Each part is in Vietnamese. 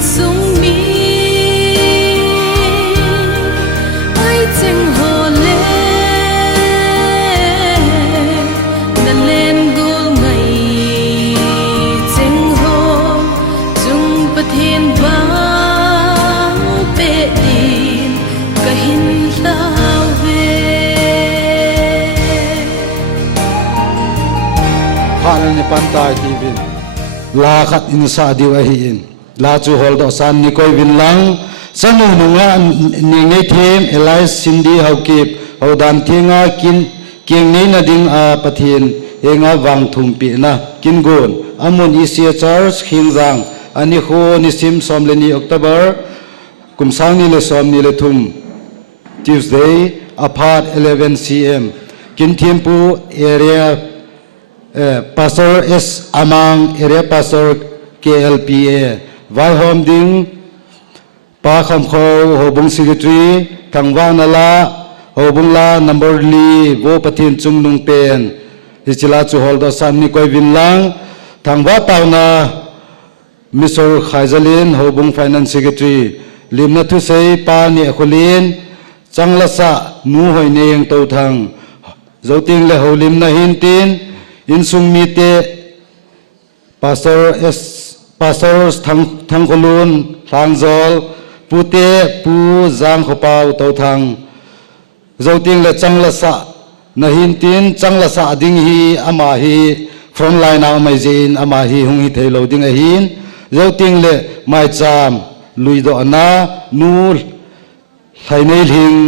Sung mi in vang pe din kahin lawe Hanan ni pantai tivin la khat in sa diwa hi in la chu Lhahdoh san ni koi vin lang sanu nunga ni nge them Elai Cindy Haukip Houdanthenga king nei na ding a pathin enga Vangthumpehna kingun amun isia church hingjang ani kho ni sim somleni October kumsang ni le som ni le thum Tuesday apart 11 cm kinthimpu area Pastor S Amang area Pastor KLPA vai hom ding pa kham kho hobung secretary thangwa nala hobung la number li wo pathin chung nung pen hichila chu Lhahdoh san ni koi vin lang thangwa tauna Mr. Khaijalin hobung finance secretary limna thu sei pa ni khulin changla sa nu hoi ne yang to thang zoting le holim na hin tin in sung mi te pastors thang kolun thangjol pute pu jang khopau to thang zoting le changla sa na hin tin changla sa ding hi ama hi front line a mai jin ama hi hung hi theilo ding a hin zoting le mai cham luido na nu thainei hing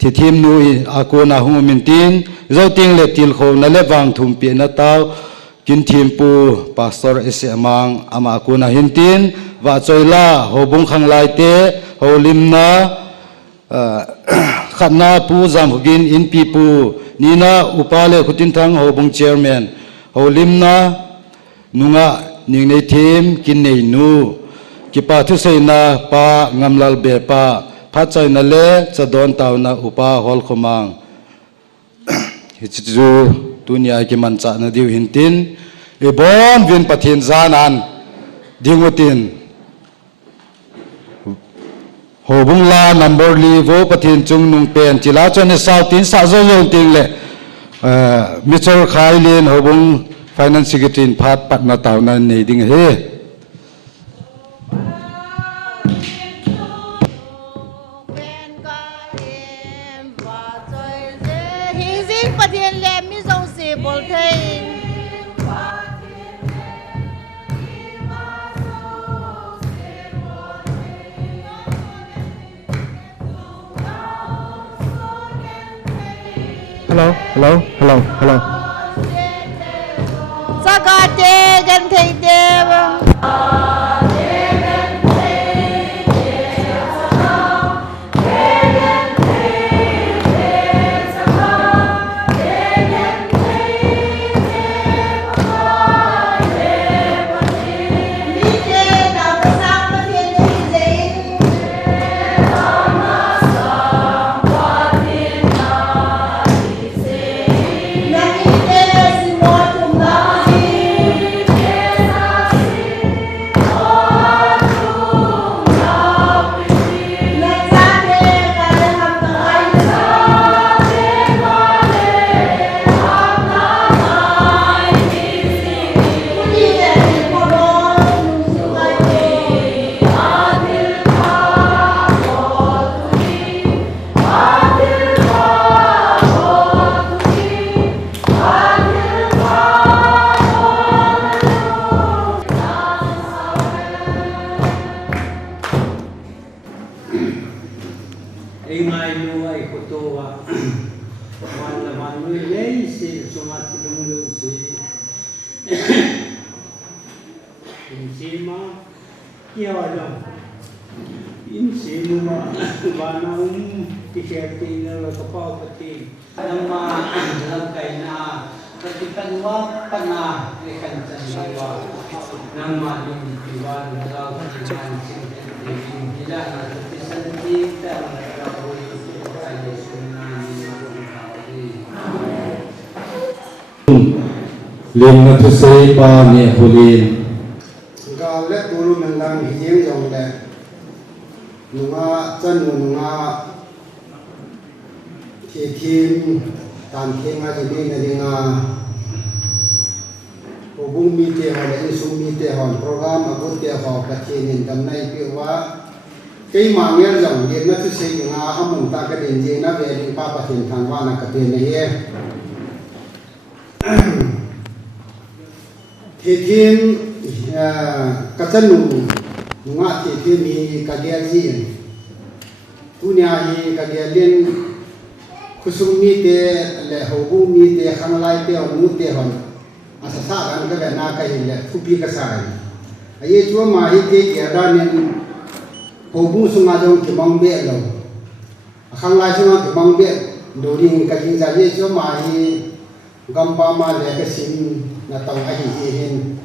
thithim nu akona hung min tin zoting le til kho na le Vangthumpehna taw kin thim pu pastor ese amang ama akona hin tin wa choila hobung khang lai te holim na khatna pu jam hugin in pi pu nina upale khutin thang hobung chairman holim na nunga ning nei thim kin nei nu kipa thu seina pa ngamlal be pa phachai na le chadon tauna upa hol khomang hichu dunia ki mancha na diu hintin e bon vin pathin zanan dingutin hobung la number li vo pathin chung nung pen chila chone sautin sa zo yong ting le Mr. Khailin hobung finance secretary phat patna tauna nei ding he hello Sakate gan thei dev lim na thu sei pa ni hulin ga le tulu mendang hijing jong le nunga chan nunga thim tan thenga ji ni na ringa bung mi te ho le sum mi te ho program abu te ho ka chenin dam nai pi wa cái mà nghe rằng hiện nó thứ xây dựng mùng ta cái đền gì nó về đi ba bát tiền thằng qua là cái tiền này thì thiên cái chân nung ngã thì thiên mi cái dia gì tu nhà hi cái dia liên kusum mi te le hobu mi te khang lai te mu te hon asa sa gan cái na cái le thu pi cái sai ai chúa mà hi te kia đa nên hobu sunga jong ki mong be lo khang lai sunga ki mong be do ring ka jing ja ye cho ma hi gamba ma le ka sim na tang a hi hin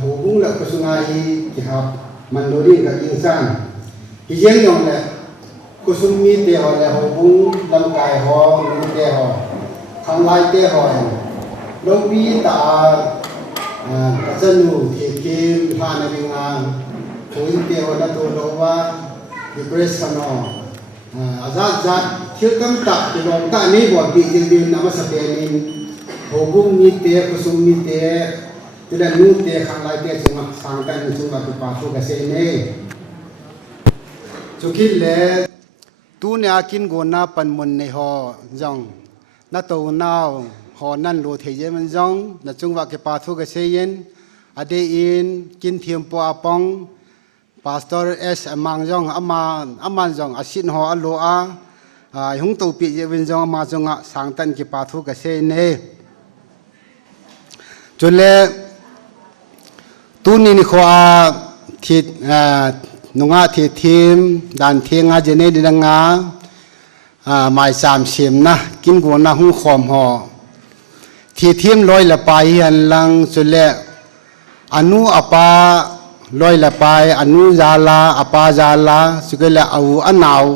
hobu la ka sunga hi ki hap man do ring ka jing san hi jeng yong le ku sum mi te ho le hobu lam kai ho nu te ho khang lai te ho lo bi ta ka chanu ki ki ha na ring a Hoi te ho na to lo wa depress no azat zat thil kam tak ti lo ta nei bo bi jing bin na ma sa pe ni ho bung ni te kusum ni te ti la nu te khang lai te chuma sang ta ni chuma tu pa thu ka se ne chu ki le tu ne akin go na pan mon nei ho jong na to nao ho nan lo the je man jong na chungwa ke pa thu ka se yen ade in kin thiam po apong Pastor S amang jong aman jong asin ho alo a hung to pi je win jong ma jong a sang tan ki pa thu ka se ne chule tu ni kho a thi nunga thi thim dan thenga je ne dinanga mai sam sim na kin go na hung khom ho thi thim loi la pai han lang chule anu apa loi la pai anu zala apa zala sukela au anau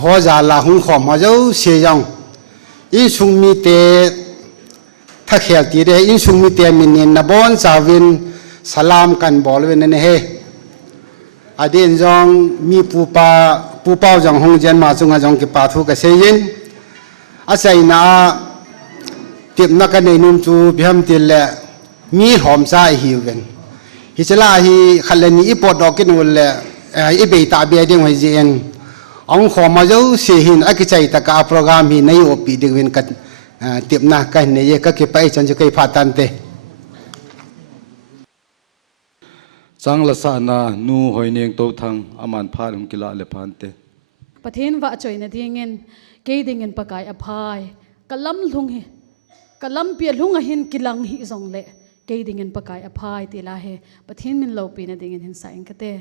ho zala hung khom ma jo se jong in sung mi te tha khel ti de in sung mi te min na bon chawin salam kan bol wen ne he adin jong mi pu pa jong hong jen ma chunga jong ki pa thu ka se yin a sai na tip na ka nei num chu biham til le mi hom sa hi wen hi chela hi khalani ipot dokin wala ibe ta be ding hoi jen ong khoma jo se hin akichai ta ka program hi nei opi dingwin ka tipna ka ne ye ka ke pai chan je kai phatan te chang la sa na nu hoi neng to thang aman pha rum kila le phan te pathen wa choina dingin ke dingin pakai aphai kalam lung he kalam pi lung a hin kilang hi zong le ke dingin pakai aphai ti la he pathin min lo pi na dingin hin sa ing kate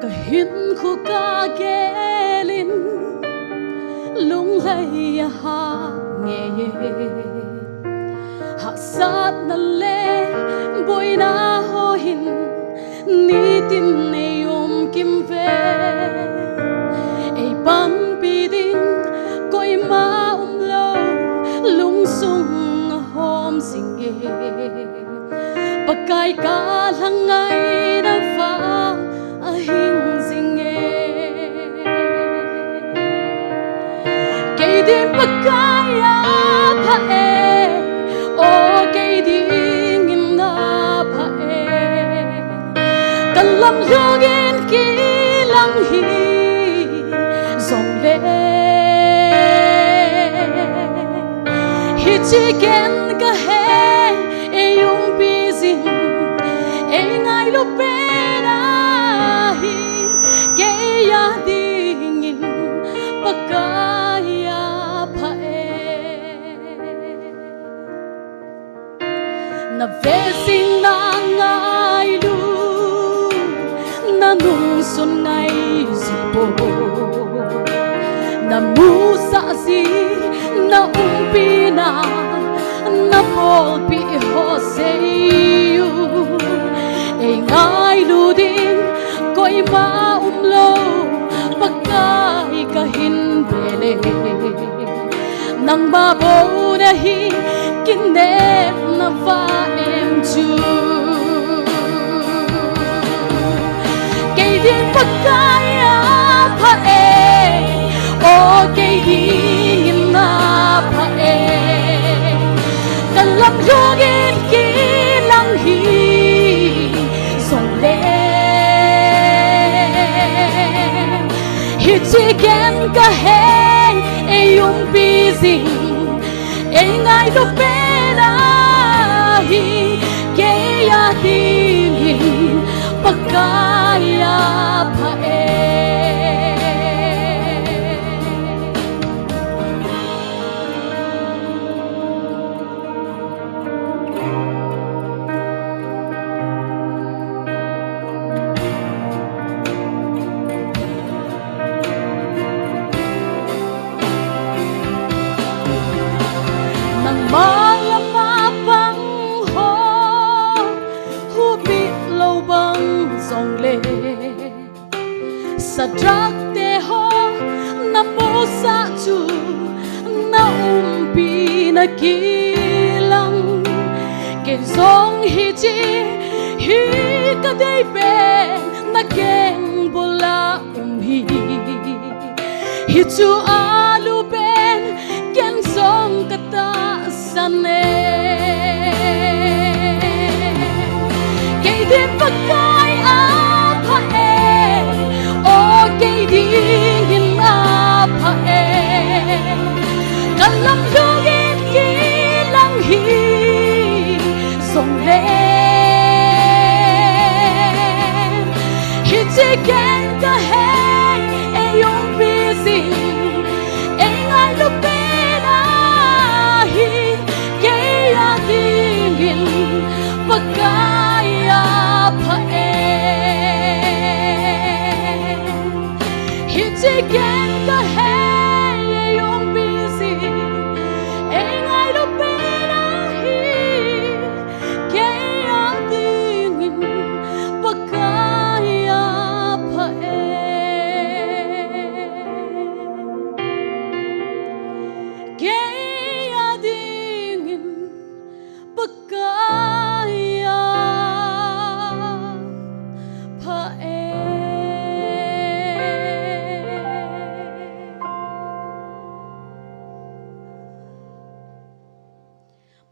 ka hin khu ka gelin lung lai ha nghe ye ha sat na le boy na ho hin ni tin nei kim ve ei bang pi ding koi ma lo lung sung hom sing ye pakai ka langai na fa a hing sing ye ke din pakai a pha e o ke ding in na pha e kalam login ki lang hi zong le hi chicken ka he e yung bizin e ngai lo pe na hi ke ya dingin pakaya pha e na vesin na ngai lu na nung sun ngai zipo na musa si na umpi na pol pi ho seyu e ngai lu din koi ma lo pakai ka hin bele nang ba bo na hi kin de na va em chu pagkaya pa o kay dingin na pa kalam yugin kilang hi song le hichigen ka heng yung bising ngay lo pera hi kaya dingin pagkaya pa nang mga mapang ho hubit lâu bang dòng lệ sa drag te ho na mo sa chu na umpi na kilang ken song hi chi hi ka dei ben na ken bola hi chu alu ben ken song kata sane kay din pagkay apa o kay din apa kalam yugin kilang hi song le hichigen ka heng yung bising ngay lo pera hi kaya dingin pagkaya pa hichigen ka heng yung bising ngay lo pera hi kaya dingin pagkaya pa kaya dingin pagkaya pa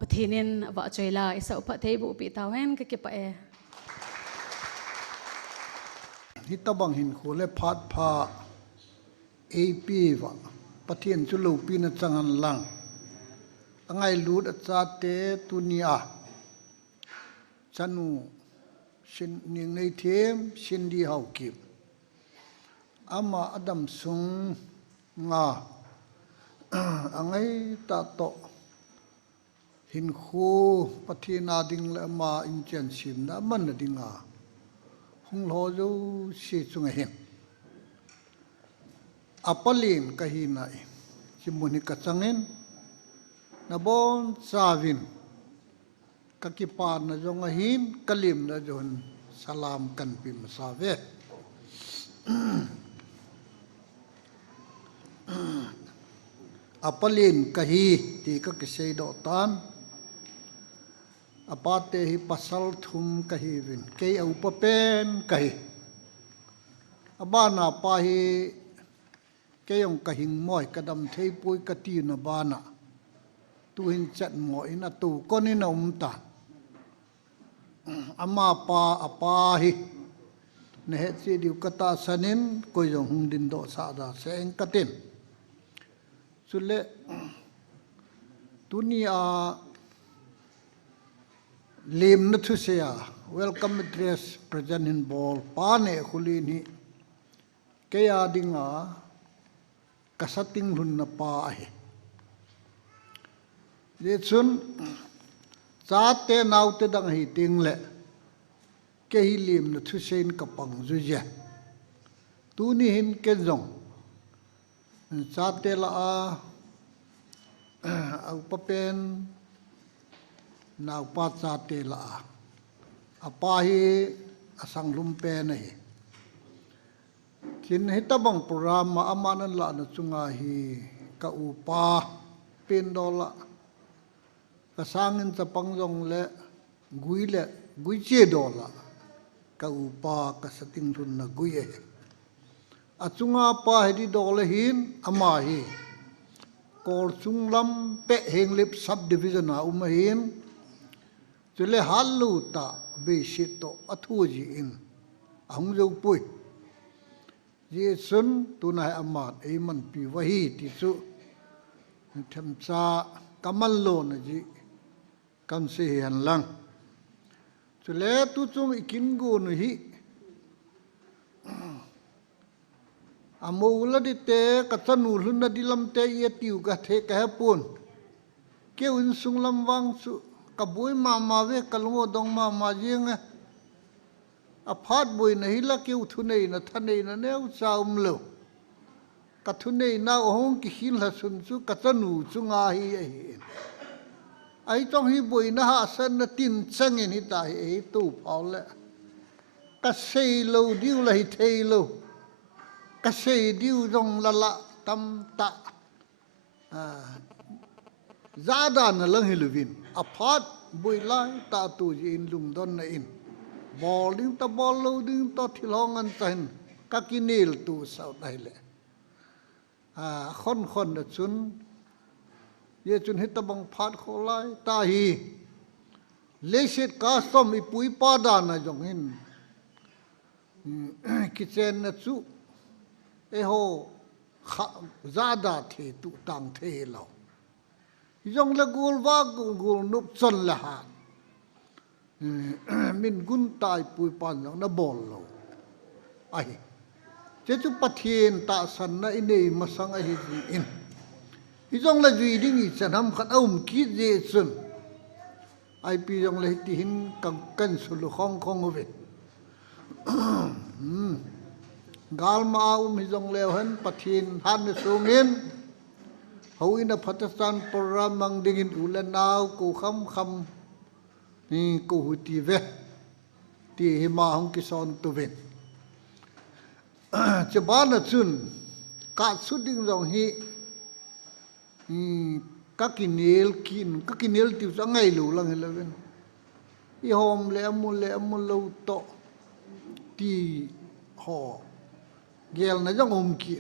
Pathinin wa choila isa upa theibu pi tawen ka pa hitabang hin khole phat pha AP wa pathian chu lo pi na changan lang angai lut acha te tunia chanu shin ning nei them shin di hau kip ama adam sung nga angai ta to hin khu pathina ding la ma in chen sim na man na dinga hung lo zo si chung hen apalin kahinai simuni kachangin na bon savin kakipan na jong ahin kalim na jon salam kan pim save apalin kahi ti ka kisei do tan apate hi pasal thum kahi vin ke au papen kahi abana pa hi kayong kahing moy kadam thei pui kati na bana tu hin chat mo ina tu konina umta ama pa apa hi ne he chi diu kata sanin ko yong hung din do sa da seng katin sule dunia lim na thu se ya welcome address present in ball pa ne khulini kaya dinga kasating hun na pa ahe ye chun chate naute dang hi ting le ke hi lim na thu sein ka pang zu je tu ni hin ke zong chate la au papen nau pa chate la apa hi asang lumpe na hi kin hitabang program ma amanan la na chunga hi ka upa pin dola kasangin sa pangjong le gui che dola ka upa ka sating run na gui achunga pa hedi dole hin ama hi kol chunglam pe henglip subdivision a hin chule halu ta be shito athu ji in ahung zo pui ye sun tunai amat e man pi wahi ti chu tham cha kamal lo na ji kam se han lang chule tu chung ikin gu nu hi amula di te katanu luna di lam te ye tiu ka the ka pun ke un sung lam wang su kabui mama ve kalungo dong mama jing a phat bui na hila ke uthu nei na thanei na neu chaum lo ka thu nei na hong ki hin la sun chu katanu chunga hi ai tong hi bui na ha san na tin changin hi ta hi tu phau le ka sei lo diu la hi thei lo ka sei diu dong la la tam ta zada na lang hiluvin apart bui lai ta tu in lum don na in bol ding ta bol lo ding to thilong an tan ka kinil tu sau dai le khon khon da chun ye chun hit ta bang phat kho lai ta hi le sit ka som i pui pa da na jong in kitchen na chu e ho zada the tu tang the lo yong la gul wa gul nup chon la ha min gun tai pui pan na bol lo ai che chu pathin ta san na inei masang a hi in yong la ji ding i chanam khat aum ki je chun ai pi yong la ti hin kan sulu khong khong ve galma hizong leo han pathin han sungin hoina Pakistan program mang dingin ulan naw ku kham ni ku huti ve ti hima hong ki son tu ven chebana chun ka suding rong hi ka kinel ti sa ngai lu lang leven I hom le amul lo to ti ho gel na jong ki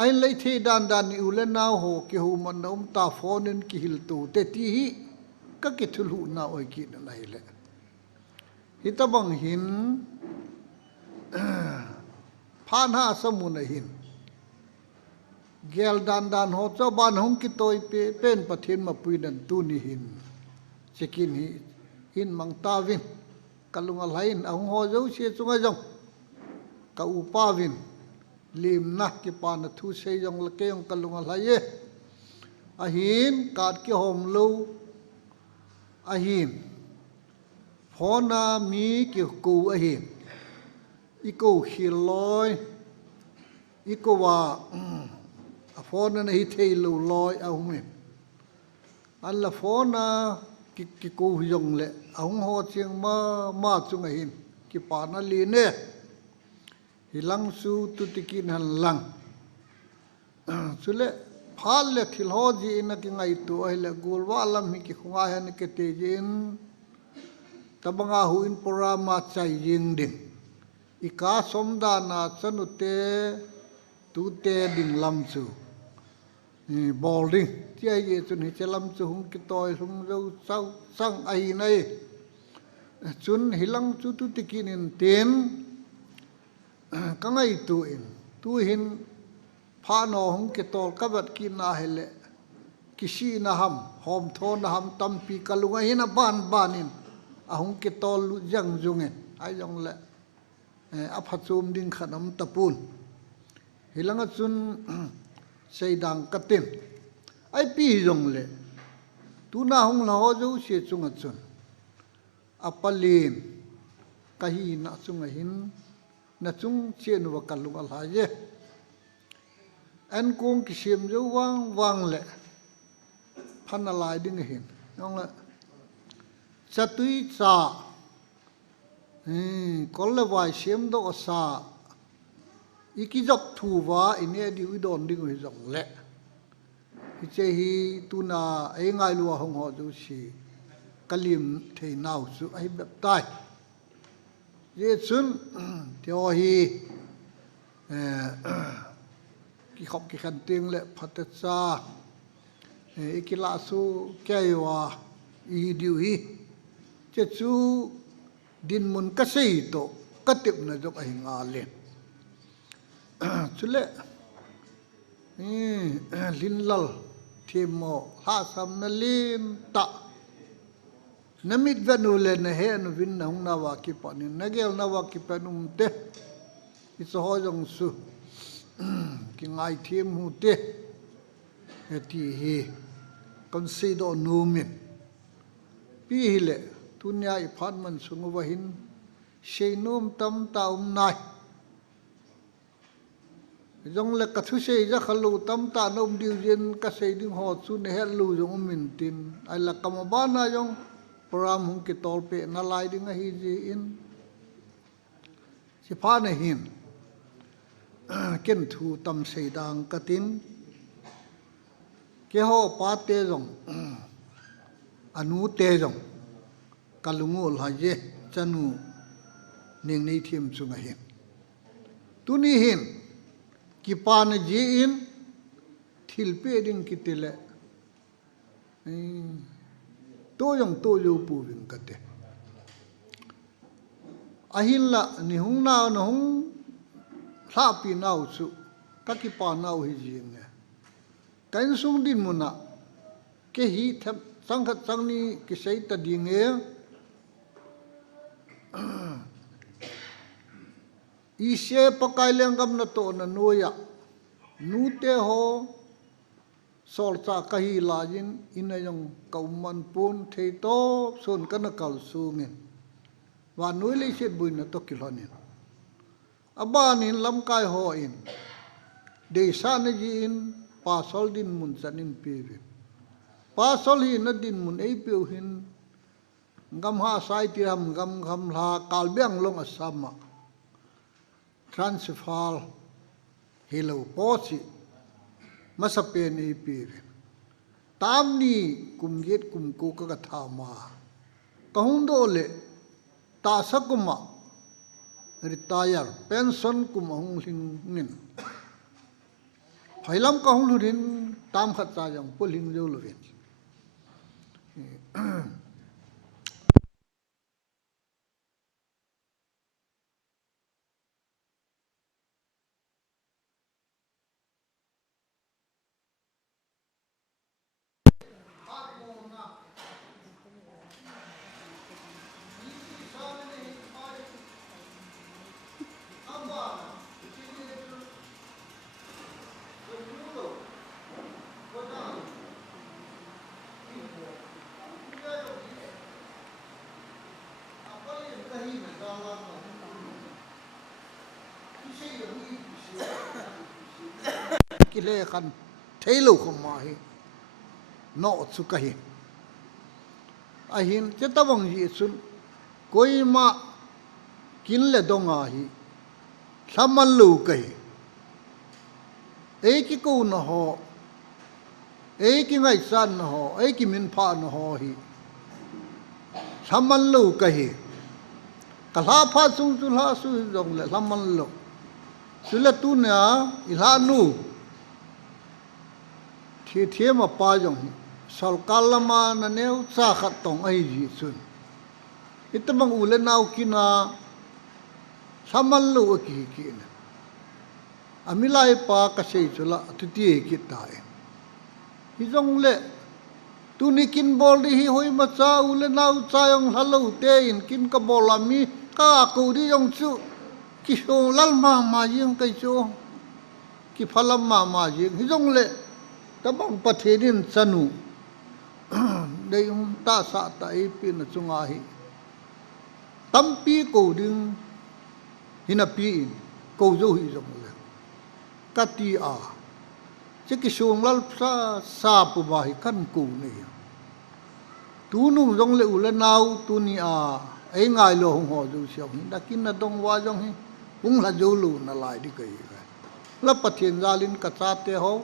ai lấy thế đàn ni ulen nào ho ki hu man ta phonen ki hil tu te ti hi ka ki thulu na oi ki na lai le hi ta bang hin phan ha samun hin gel dan ho cho ban hong ki toy pe pen pathin ma pui dan tu ni hin chekin hi hin mang ta vin kalunga lain ang ho zo se chunga jong ka upa vin lim na ki pa na thu se jong la ke jong kalunga lai a hin kat ki hom lo a hin phona mi ki ku a hin I ko hiloi I ko wa a phona na hi thei lo loi a hum alla phona ki ku jong le a hung ho chiang ma chung a hin ki pa na li ne hilang su tu tikin han lang chule phal le thil ho ji na ki ngai tu ai le gul wa lam hi ki khunga han ke te jin tabanga hu in pora ma chai jing din ika somda na chanute tu te ding lam chu bowling ti ai ye chun hi chelam chu hung ki toy hung zo sau sang ai nei chun hilang chu tu tikin in ten ka ngai tu in tu hin pha no hung ke tol ka bat ki na hele kisi na ham hom tho na ham tam pi kalunga hin ban in a hung ke tol lu jang jungen ai jong le a phachum ding khanam tapun hilanga chun seidang katin ai pi jong le tu na hung la ho zo se chunga chun apalin kahi na chunga hin na chung chen wa kalunga la ye an kong ki sim zo wang le phana lai ding hin nong la chatui cha kol le vai sim do sa iki jok thu wa ine di udon ding hi jong le hi che hi tu na ai ngai lu hong ho du si kalim thei nau su ai bep tai ye chun theo hi ki khop ki khan ting le phat cha ikila su kaiwa I diu hi che chu din mun ka sei to ka tip na jok ai nga le chule lin lal thimo ha sam na lim ta namit vanu le na he nu vin na hung na wa ki pa ni nagel na wa ki pa num te I so ho jong su ki ngai thim hu te ti hi kon sei do nu min pi hi le tunya I phan man sungu wa hin sei num tam ta nai jong le ka thu sei ja khalu tam ta nom diu jin ka sei ding ho chu ne he lu jong min tin ai la kam ba na jong program hung ki tol pe na lai ding a hi ji in si pha ne hin ken thu tam sei dang ka tin ke ho pa te jong anu te jong kalungul ha je chanu ning nei thim chunga hin tuni hin ki pan ji in thil pe ding ki tile to yong to yo pu ving ka te ahin la ni hung na na hung tha pi nau chu ka ki pa nau hi ji ne kan sung din muna ke hi tham sang khat sang ni ki sei ta ding e I se pakai leng gam na to na noya nu te ho sol cha ka hi la jin ina yong kauman pun thei to son kana kal su ngin wa noi le set buin na to kilhonin abanin lam kai ho in de sa na ji in pa sol din mun chanin pe pa sol hi na din mun ei pe hin ngam ha sai ti ram gam kham la kal beng long asama transfer hello pochi masapen ei pe tam ni kum get kum ko ka thama ka hun do le ta sakuma retire pension kum hung hling nin phailam ka hung lurin tam khat cha jang poling jo lovin ki le khan theilu khom ma hi no chu ka hi a hin che tawang ji sun koi ma kin le donga hi thaman lu ka hi ei ki ko na ho ei ki ngai san na ho ei ki min pha na ho hi thaman lu ka hi ka la pha sung chu la su dong le thaman lu su le tu na I la nu thi thiam ma pa jong sol kalama na neu cha khat tong ai ji sun itamang ule nau kina samal lu ki ki na amilai pa ka sei chula tu ti ki tai hi jong le tu ni kin bol ri hi hoi ma cha ule nau cha yong halu te in kin ka bolami ka ku ri yong chu ki so lal ma yeng kai chu ki phalam ma yeng hi jong le tabang pathenin chanu dei ta sa ta ei pin na chunga hi tampi ko ding hina pi ko zo hi jong le kati a che ki sung lal sa pu ba hi kan ku ni tu nu jong le u le nau tu ni a ei ngai lo hong ho zo siao hi da kin na dong wa jong hi ung la jo lu na lai di kai la pathen zalin ka cha te ho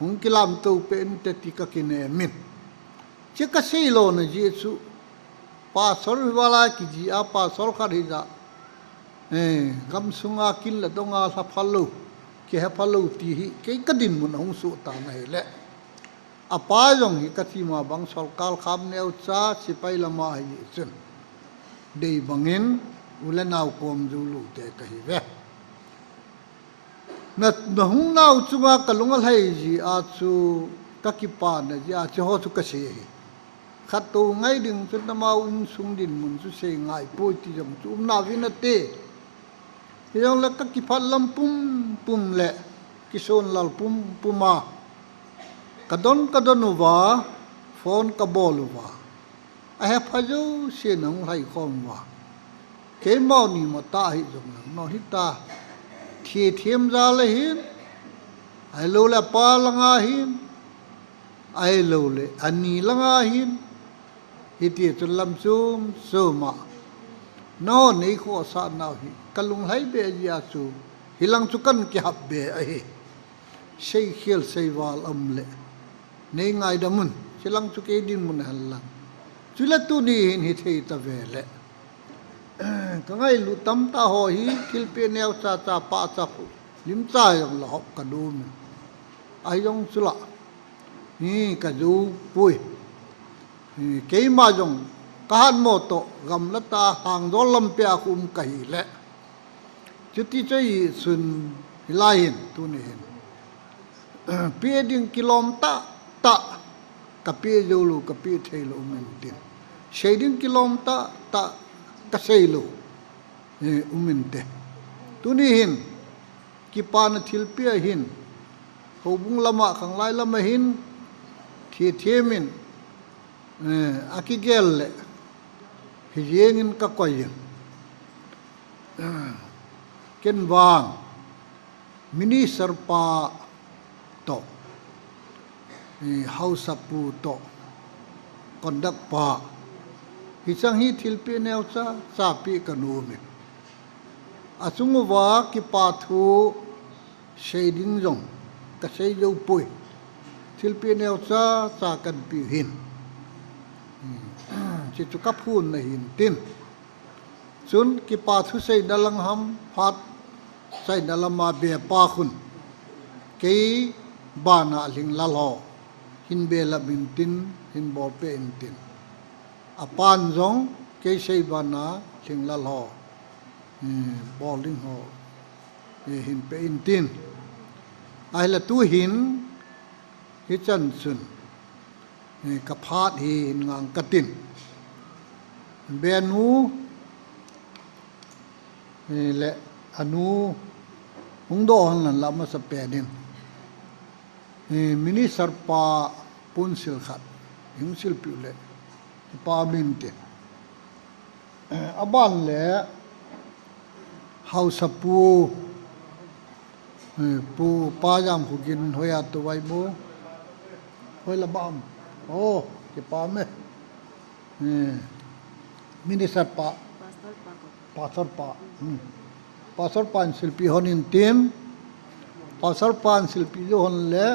hung kilam to pen te ti ka kine min che ka sei lo na ji chu pa sol wala ki ji a pa sol kha ri ja gam sunga kin la donga la phalu ke ha phalu ti hi ke kadin mun hong su ta nei le apa jong hi katima bang sol kal kham neu cha sipai lama hi chun dei bangin ulenau kom julu te ka hi ve na hung nau chunga kalungal hai ji a chu kakipa na ji a chu ho chu ka se hi khat tu ngai ding chu na mau in sung din mun chu se ngai poi ti jam chu na vi na te yang la kakipa lam pum le kison lal puma kadon wa phone ka bolu wa a ha phajo se nang hai khom wa ke mau ni ma ta hi jong no hi ta thi thiêm ra le hin ai lo la pa la nga hin ai lo le ani la nga hin hi ti chu lam chum so ma no nei kho sa na hi kalung hai be ya chu hilang chu kan ki hab be a hi sei khel sei wal am le nei ngai da mun silang chu ke din mun halang chu la tu ni hin hi thei ta ve le ka ngai lu tam ta ho hi thil pe neo cha pa cha pu lim cha yong la hop ka du mi ai yong chu la ni ka du pui ke ma jong ka han mo to gam la ta hang do lam pe kum ka hi le chu ti chei sun hilain tu ni hin pe ding kilomta ta ka pe jo lu ka pe thei lo men tin shading kilomta ta ka sei lo umin te tu ni hin ki pan thil pe hin hobung lama khang lai lama hin themin akigel le hi yengin ka koyen ken wang mini sarpa to house pu to kondak pa hi chang hi thil pe neu cha pi kanu me achungu wa ki pa thu shading jong ka sei jo pui thil pe neu cha kan pi hin chi chu ka phun na hin tin chun ki pa thu sei dalang ham phat sai dalama be pa khun ke bana ling la lo hin be la bin tin hin bo pe in tin apan jong ke sei bana ling la lo bo ling ho hin pe in tin ai la tu hin hi chan sun ka phat hi ngang ka tin be nu le anu hung do han lan lama sa pe din mini sarpa pun sil khat hing sil pi le pa min te aban le house pu pu pa jam khu gin hoya to wai bo hoi la bam ke pa me mini sarpa pasar pan silpi honin tim pasar pan silpi jo hon le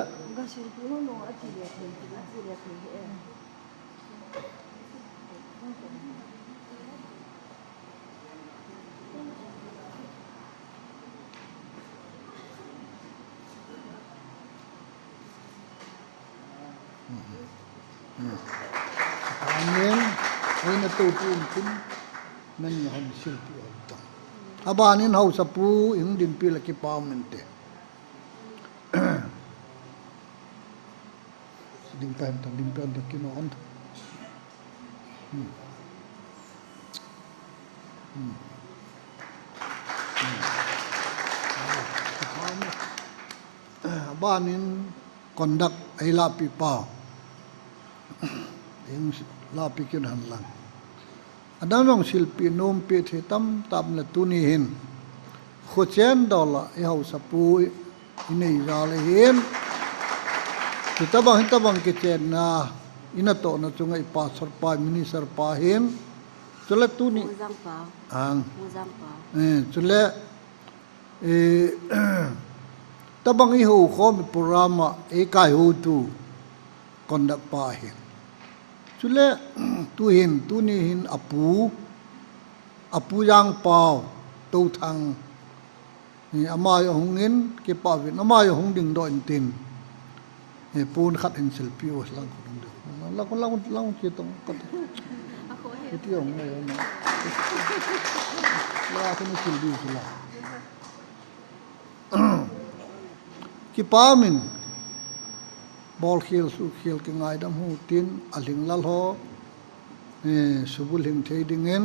amen oi na tu pun tin nan hon silpi abanin hau sapu ing din pila ki pamente din pen de kinon abanin kondak ai la pi pa ing la pi kin han lang adamong silpi nom pe the tam la tuni hin khochen dola e hau sapu inei ra le hin tabang ke chen na ina to na chungai pa sarpa mini sarpa hin chule tuni ang chule tabang i ho khom purama e kai hu tu kondak pa hin chule tu hin tu ni hin apu yang pau tu thang ni amai hong in ki pa vi amai hong ding do in tin e pun khat in selfie os lang ko ding lang chi tong ko ti ong mai na la ko ni sil di la ki pa min bol khil su khil ki ngai dam hu tin aling lal ho subul hing thei dingen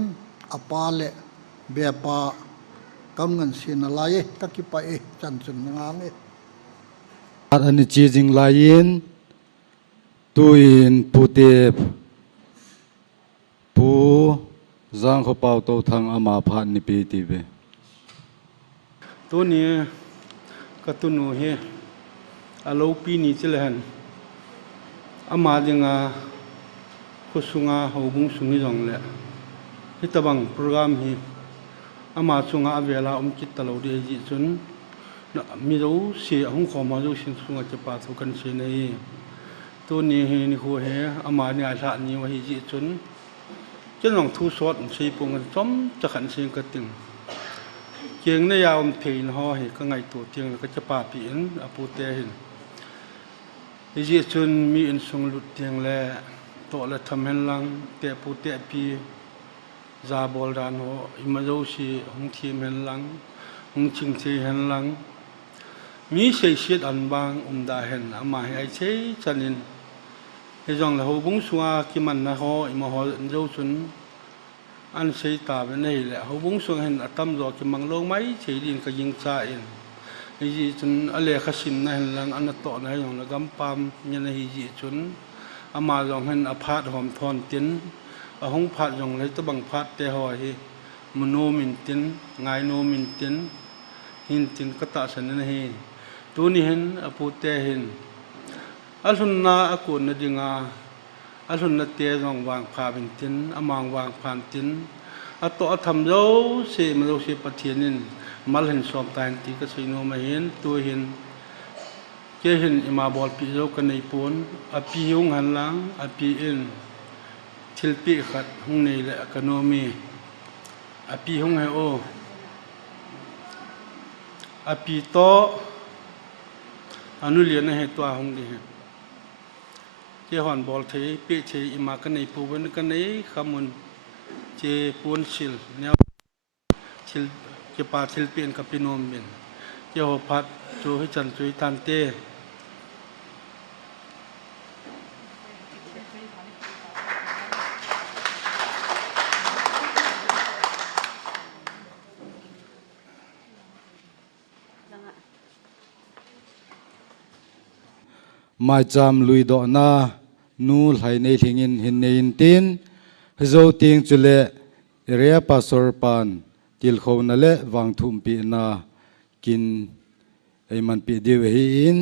apale bepa kam ngan sin lai takipa e chan chun ngang e ani chi jing lain tuin pute pu zang kho pau to thang ama phan ni pi ti be tu ni ka tu nu he alo pi ni chilan ama jinga khusunga hobung sungi jong le hitabang program hi ama chunga avela chit talo de ji chun na mi ro se hong kho ma jo sin sunga che pa thu kan se nei tu ni he ni khu he ama ni a tha ni wa hi ji chun chen long thu sot sei pung chom cha khan se ka ting kieng na yaw thein ho he ka ngai tu tiang ka cha pa pi in apu te hin ji chun mi in sung lut tiang le to la tham hen lang te pu te pi za bol ran ho imajo si hong thim hen lang hong ching che hen lang mi sei siat an bang da hen ama ai chei chanin he jong la ho bung suwa ki man na ho ima ho jo chun an sei ta be nei le ho bung suwa hen atam zo ki mang lo mai chei din ka ying cha in ji chun ale khasim na hen lang an to na jong la gam pam nya na hi ji chun ama jong hen aphat hom thon tin a hong phat jong le to bang phat te ho hi mno min tin ngai no min tin hin tin ka ta san na hi tu ni hen apu te hin alhun na akun na dinga alhun na te jong wang pha bin tin amang wang phan tin ato atham jo se mlo se pathianin mal hin som tan ti ka sei no ma hin tu hin ke hin ima bol pi jo ka nei pon api hung han lang api in thil pi khat hung nei le economy api hung he o api to anu lian he to hung di ke hon bol thei pi thei ima ka nei pu wen ka nei khamun che pon sil ne thil ke pa thil pen ka pinom bin ke ho phat chu hi chan chui tan te mai cham lui do na nu lai nei thingin hin nein tin zo ting chule area pastor pan til kho na le Vangthumpehna kin ei man pi de hi in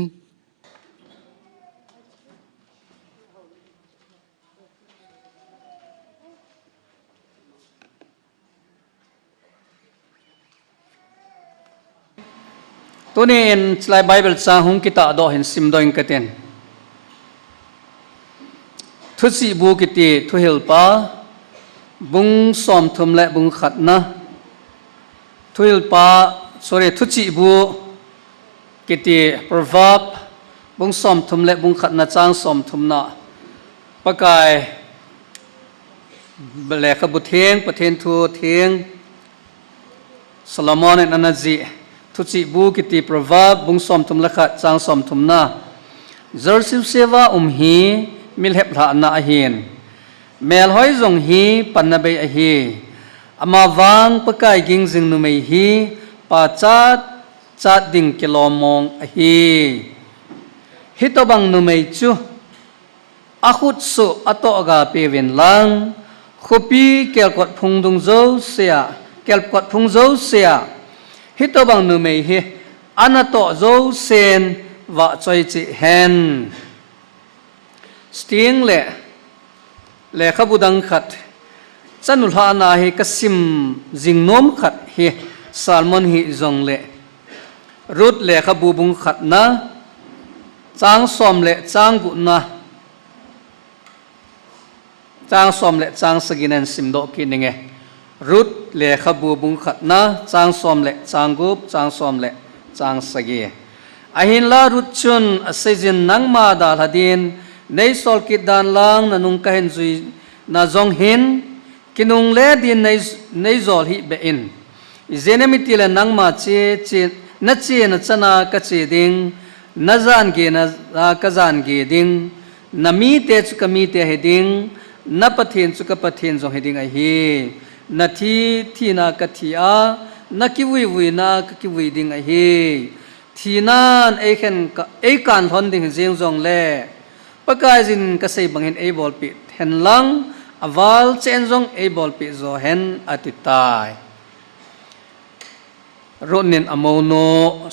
tuni in slide bible cha hung kita do hin sim do in katen thusi bu kiti thu hil pa bung som thum le bung khat na thu hil pa sorry thusi bu kiti proverb bung som thum le bung khat na chang som thum na pakai bele kha bu theng pathen thu theng Solomon and Anaji thuchi bu kiti proverb bung som thum la kha chang som thum na zersiu seva hi milhep tha na ahin mel hoi zong hi pannabe a hi ama wang pakai ging jing nu mei hi pa chat ding kilomong a hi hitobang nu mei chu a khut su ato ga pe wen lang khopi kelkot phungdung zo sia kelkot phung zo sia hitobang nu mei hi anato zo sen wa choi chi hen sting le khabudang khat chanul ha na hi kasim jingnom khat hi salmon hi zong le rut le khabu bung khat na chang som le chang bu na chang som le chang saginan simdo ki ninge รุดเล่ขบูบุงขัดนะจางสอมเละจางกุบจางสอมเละจางสกีอาหินลารุดชุนเซจินนังมาดาลดินในสอลกิดานลังนันุงกะเห็นจุยนาจงหินกินุงเล่ดินในจอลฮิเบอินเจเนมิติเลนังมาเจนัดเจนัดชนะกะเจดิงนัจานเกนักะจานเกดิงนามีเตจุกมีเตเฮดิงนับปะเทนจุกปะเทนจงเฮดิงไอเฮนาทีที่นากะทีอานักกิวินากกิวิดิงไอเฮทีนั้นไอเข็นไอการทนดิงเจียงจงเล่ปะกายจินกะเซบังเห็นไอบอลปิดเห็นลังอวาลเชนจงไอบอลปิดโซเห็นอติตายรุนินอโมโน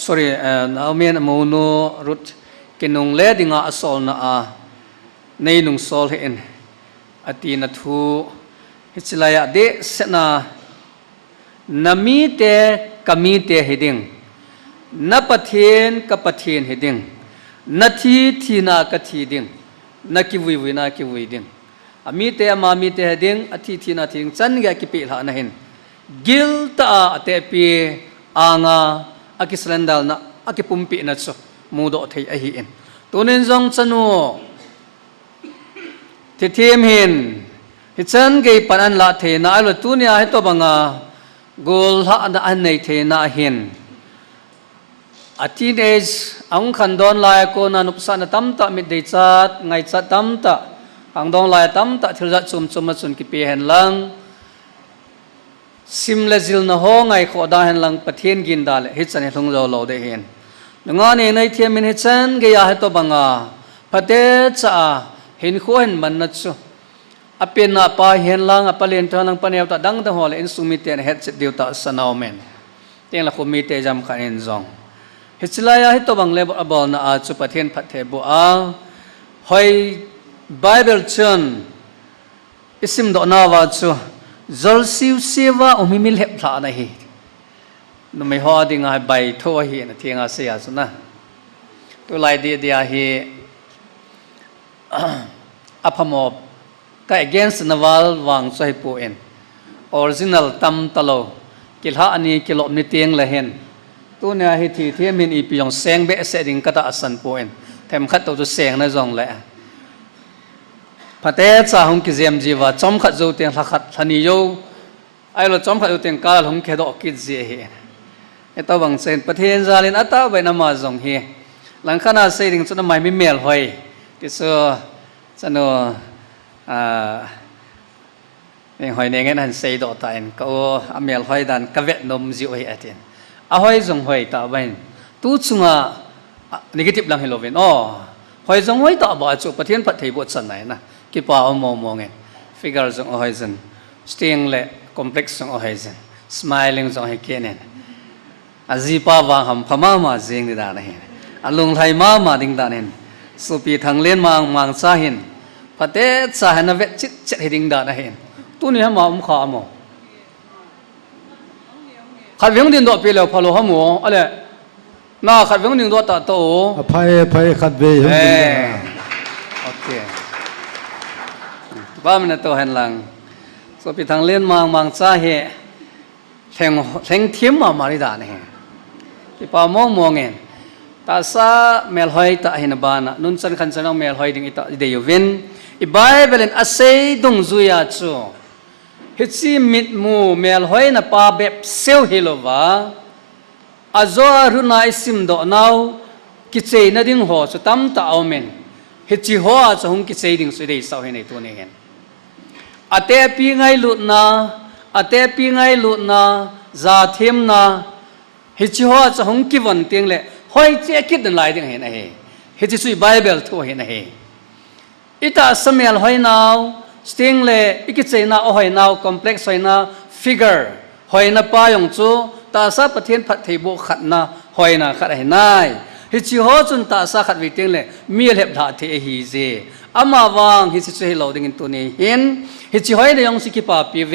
sorry นาเมียนอโมโนรุดกินงเล่ดิงอาสอลนาในนุงสอลเห็นอตินัทูฮิจลายเดสนานามีเตกมีเตเฮดิงนับปะเทนกับปะเทนเฮดิงนาทีทีนากะทีดิงนักกิวินากิวิดิงอามีเตมามีเตเฮดิงอาทิทีนาทีดิงจันกะกิปิลานะเห็นกิลตาเตปีอางาอากิสลันดัลนะอากิปุมปีนัดโซมูดอเทยอหิเอ็นตัวนินจงจันโนที่เทียมเห็นฮิจันเกยปันอันละเทน่าอลตุนียให้ตัวบังอาโกลฮะอันในเทน่าเห็นอาทิตย์เอชอังคันดอนลายโกนันุปสานตั้มตะมิดเดจัดไงจัดตั้มตะอังดอนลายตั้มตะที่จัดซุ่มมาสุนกิเปียเห็นลังซิมเลจิลนะฮงไงขอได้เห็นลังประเทศกินดาเลฮิจันเห็นทงเราได้เห็นลงอันในเทียมินฮิจันเกยให้ตัวบังอาประเทศจะเห็นขั้วเห็นมันนัดซูอเป็นนาปาเห็นลังอปเลียนทานังปนียตดังตะหัวเลยอินสุมิเตนเฮดเดียวตาสนาวเมนเตียงละคุมิเตจำขันอินซองฮิจลายให้ตัวบังเลบบอลนาอาจุประเทศพัทเทบัวหอยไบเบิลชันอิสิมดอนาวาจูจอลซิวเซวาอุมิมิลเฮปลานะฮีนุ่มไม่ฮอดิงาใบทั่วฮีนะเทียงอาเซียสุนะตัวลายเดียฮีอภมอบก็ against นวัลวางใส่ปูเอ็น original ตั้มตะโลกิลหาอันนี้กิโลนิเตียงละเห็นตัวเนี่ยฮิตที่มินอีปียองแสงเบะเสดิงก็ตาสันปูเอ็นแถมขัดตัวแสงในจงแหละพระเตจ่าหงกิเจียมจีว่าจอมขัดจูเตียงขัดทันีโยไอ้เราจอมขัดจูเตียงกาลหงแค่ดอกกิจเจียเฮไอ้ตัวบังเซนประเทศจารินอัตตาไปนมาจงเฮหลังขณะเสดิงจนไม่เมลหอยที่เสือสนุเนี่ยหอยเนี่ยงั้นเสียดอกตายก็อเมลหอยดันกเวทนมจิ๋วให้อาทิตย์หอยจงหอยตาไปตู้จุงนี่ก็ทิพย์ลังเฮโลเวนหอยจงหอยตาบ่จุประเทศพัทยาบดสันไหนนะกี่ป่าวมองเงี้ยฟิกเกอร์จงหอยจงสติงเล่คอมเพล็กซ์จงหอยจงสไมลิ่งจงให้เกณฑ์อาจีป้าวางหำพม่ามาเจงดีดานะเห็นอารมณ์ไทยมาดิ่งดาเห็นสุปีทางเล่นมังซาเห็นพระเตสาหนเวทจิตให้ดิ่งดานะเห็นตัวนี้มาขามขัดเวงดินดอกไปแล้วพอโลหะหมูอะไรน่าขัดเวงดินดอกตาโตภัยขัดเวงโอเคบ้ามันตัวเห็นหลังสุปีทางเล่นมังซาเหแทงเทียมมาริดานะเห็นที่ป่ามองเงี้ยตาซาเมลหอยตาเห็นบ้านะนุนสันขันสันเอาเมลหอยดิ่งอิตาเดียวินอีไบเบิลอาศัยดงจุยาจูฮิตซีมิดมูเมลหอยนะปาเบบเซลฮิโลวาอาโซอารุนาอิสิมโดนาวกิเจนัดิ่งหัวสุตัมตาเอาเมนฮิตจีหัวจะหงกิเจดิ่งสุดได้สาวเห็นในตัวนี้เห็นอาเตปีไงลุดนาซาเทมนาฮิตจีหัวจะหงกิวันเตียงเล่หอยเจ๊คิดนั่นหลายดิ่งเห็นไอ้ฮิตจีสุยไบเบิลทั่วเห็นไอ้อิตาสมัยหอยนาวสติงเล่อิกิเจน่าหอยนาวคอมเพล็กซ์หอยนาฟิกเกอร์หอยนาปายองจูตาซาประเทศพัทยบุขัดนาหอยนาขัดให้นายฮิจิฮอจุนตาซาขัดวิเตงเล่มีเล็บดาเทฮีเจอามาวางฮิจิสุยเหล่าดิ่งตัวนี้เห็นฮิจิหอยเดียงสิกิปาปีเว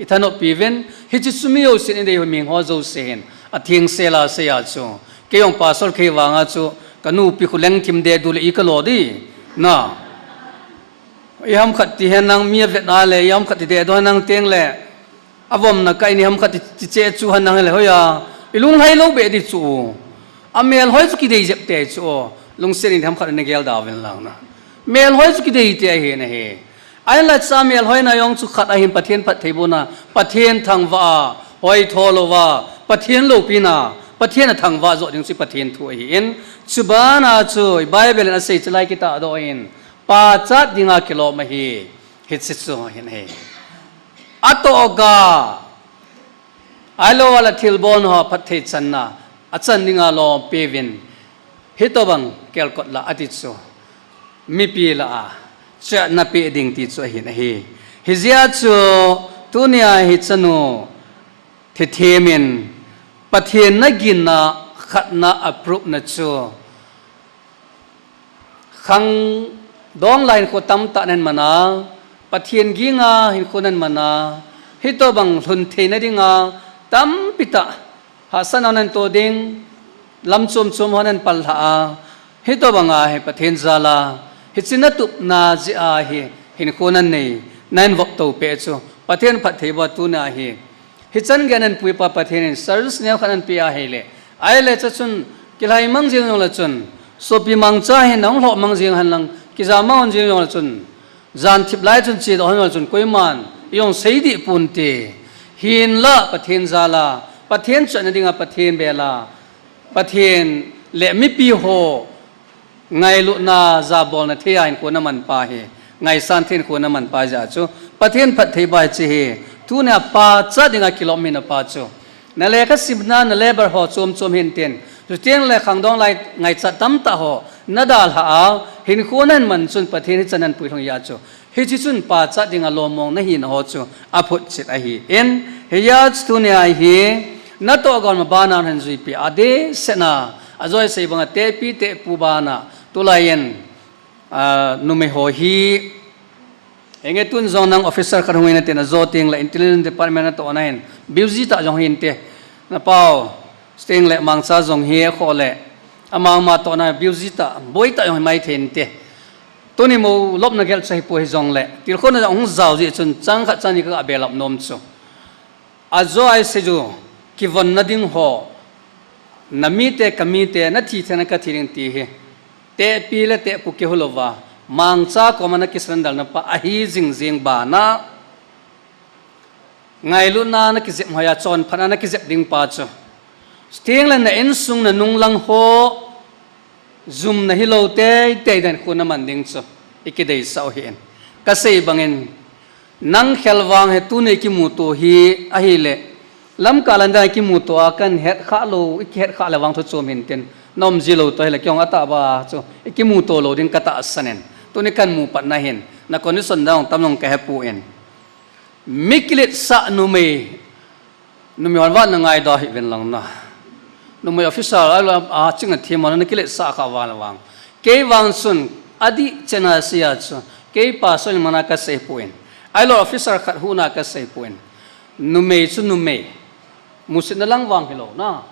อิธานอปีเวนฮิจิสุมิโอสินเดียมิงฮอจูเซนอธิงเซลาเซียจูเกี่ยงปาสอลเควางาจูกันูปิคุเลงทิมเดดูเลอีกโลดีน่ายามขัดที่เห็นนางมีเวทนาเลยยามขัดที่เดดนางเตียงเลย avom na kai ni ham khat ti che chu han nang le hoya ilung hai lo be di chu amel hoi chu ki dei jep te chu lung sen ni ham khat ne gel da wen lang na mel hoi chu ki dei te he na he ai la cha mel hoi na yong chu khat a hin pathian phat thei bona pathian thang wa hoi tholo wa pathian lo pi na pathian thang wa zo ding si pathian thu hi in chubana chu bible na sei chlai ki ta do in pa chat dinga kilo ma hi hit si chu hin he atoga alo wala thilbon ho pathe channa achan ninga lo pevin hitobang kelkot la atitso mi pi la cha na pe ding ti chu hin he hizia chu tunia hi chanu Thethem pathian na gin na khatna approve na chu khang dong line ko tam ta nen mana pathian ginga hin khonan mana hito bang thun theina dinga tam pita hasananan to ding lam chum chum honan palha hito banga he pathian zala hichina tup na ji a hi hin khonan nei nan vok to pe chu pathian phat theba tu na hi hichan ganan pui pa pathian service ne khanan pi a hele ai le chun kilai mang jing la chun so pi mang cha he nong lo mang jing han lang ki za ma on jing la chun zan thip lai chun chi do han chun koi man yong sei di pun te hin la pathian zala pathian chan dinga pathian bela pathian le mi pi ho ngai lu na za bol na thia in ko na man pa he ngai san thin ko na man pa ja chu pathian phat thei ba chi he tu na pa cha dinga kilometer pa chu na le ka sibna na labor ho chom chom hin ten tu tiang le khang dong lai ngai cha tam ta ho na dal ha hin ko nan man chun pathian chanan pui thong ya chu he chi chun pa cha dinga lo mong na hin ho chu a phut chit a hi en he ya tu ne ai hi na to gon ma ba na han zui pi ade sena azoi sei banga te pi te pu ba na tu la yen nu me ho hi enge tun zong nang officer kan huina te na zoting la intelligence department na to na hen busy ta jong hin te na pau sting le mangsa jong he kho le amang ma to na busy ta boi ta jong mai then te tuni mo lop na gel sai po he jong le til khon na ong zaw ji chun chang kha chani ka abelap nom chu azo ai se ju ki von na ding ho nami te kami te na thi thena ka thiring ti he te pi le te pu ke holova mangcha ko mana kisrandal na pa ahi jing jing ba na ngai lu na na kizep hoya chon phana na kizep ding pa chu sting la na en sung na nung lang ho zum na hilo te te dan ko na man ding chu ikidei sau hin ka sei bangin nang khelwang he tu ne ki mu to hi ahi le lam kalanda ki mu to kan het kha lo ik het kha lawang tho chom hin ten nom zilo to hele kyong ata ba chu ki mu to lo ding kata asanen tu ni kan mu pat na hin na condition daung tamnong ka hepu en miklet sa nume wanwa na ngai da hi ven lang na nume official a chinga thema na kilet sa ka wal wang ke wang sun adi chena sia chu ke pa sol mana ka se puen ai lo officer khat hu na ka se puen nume chu nume musin na lang wang hilo na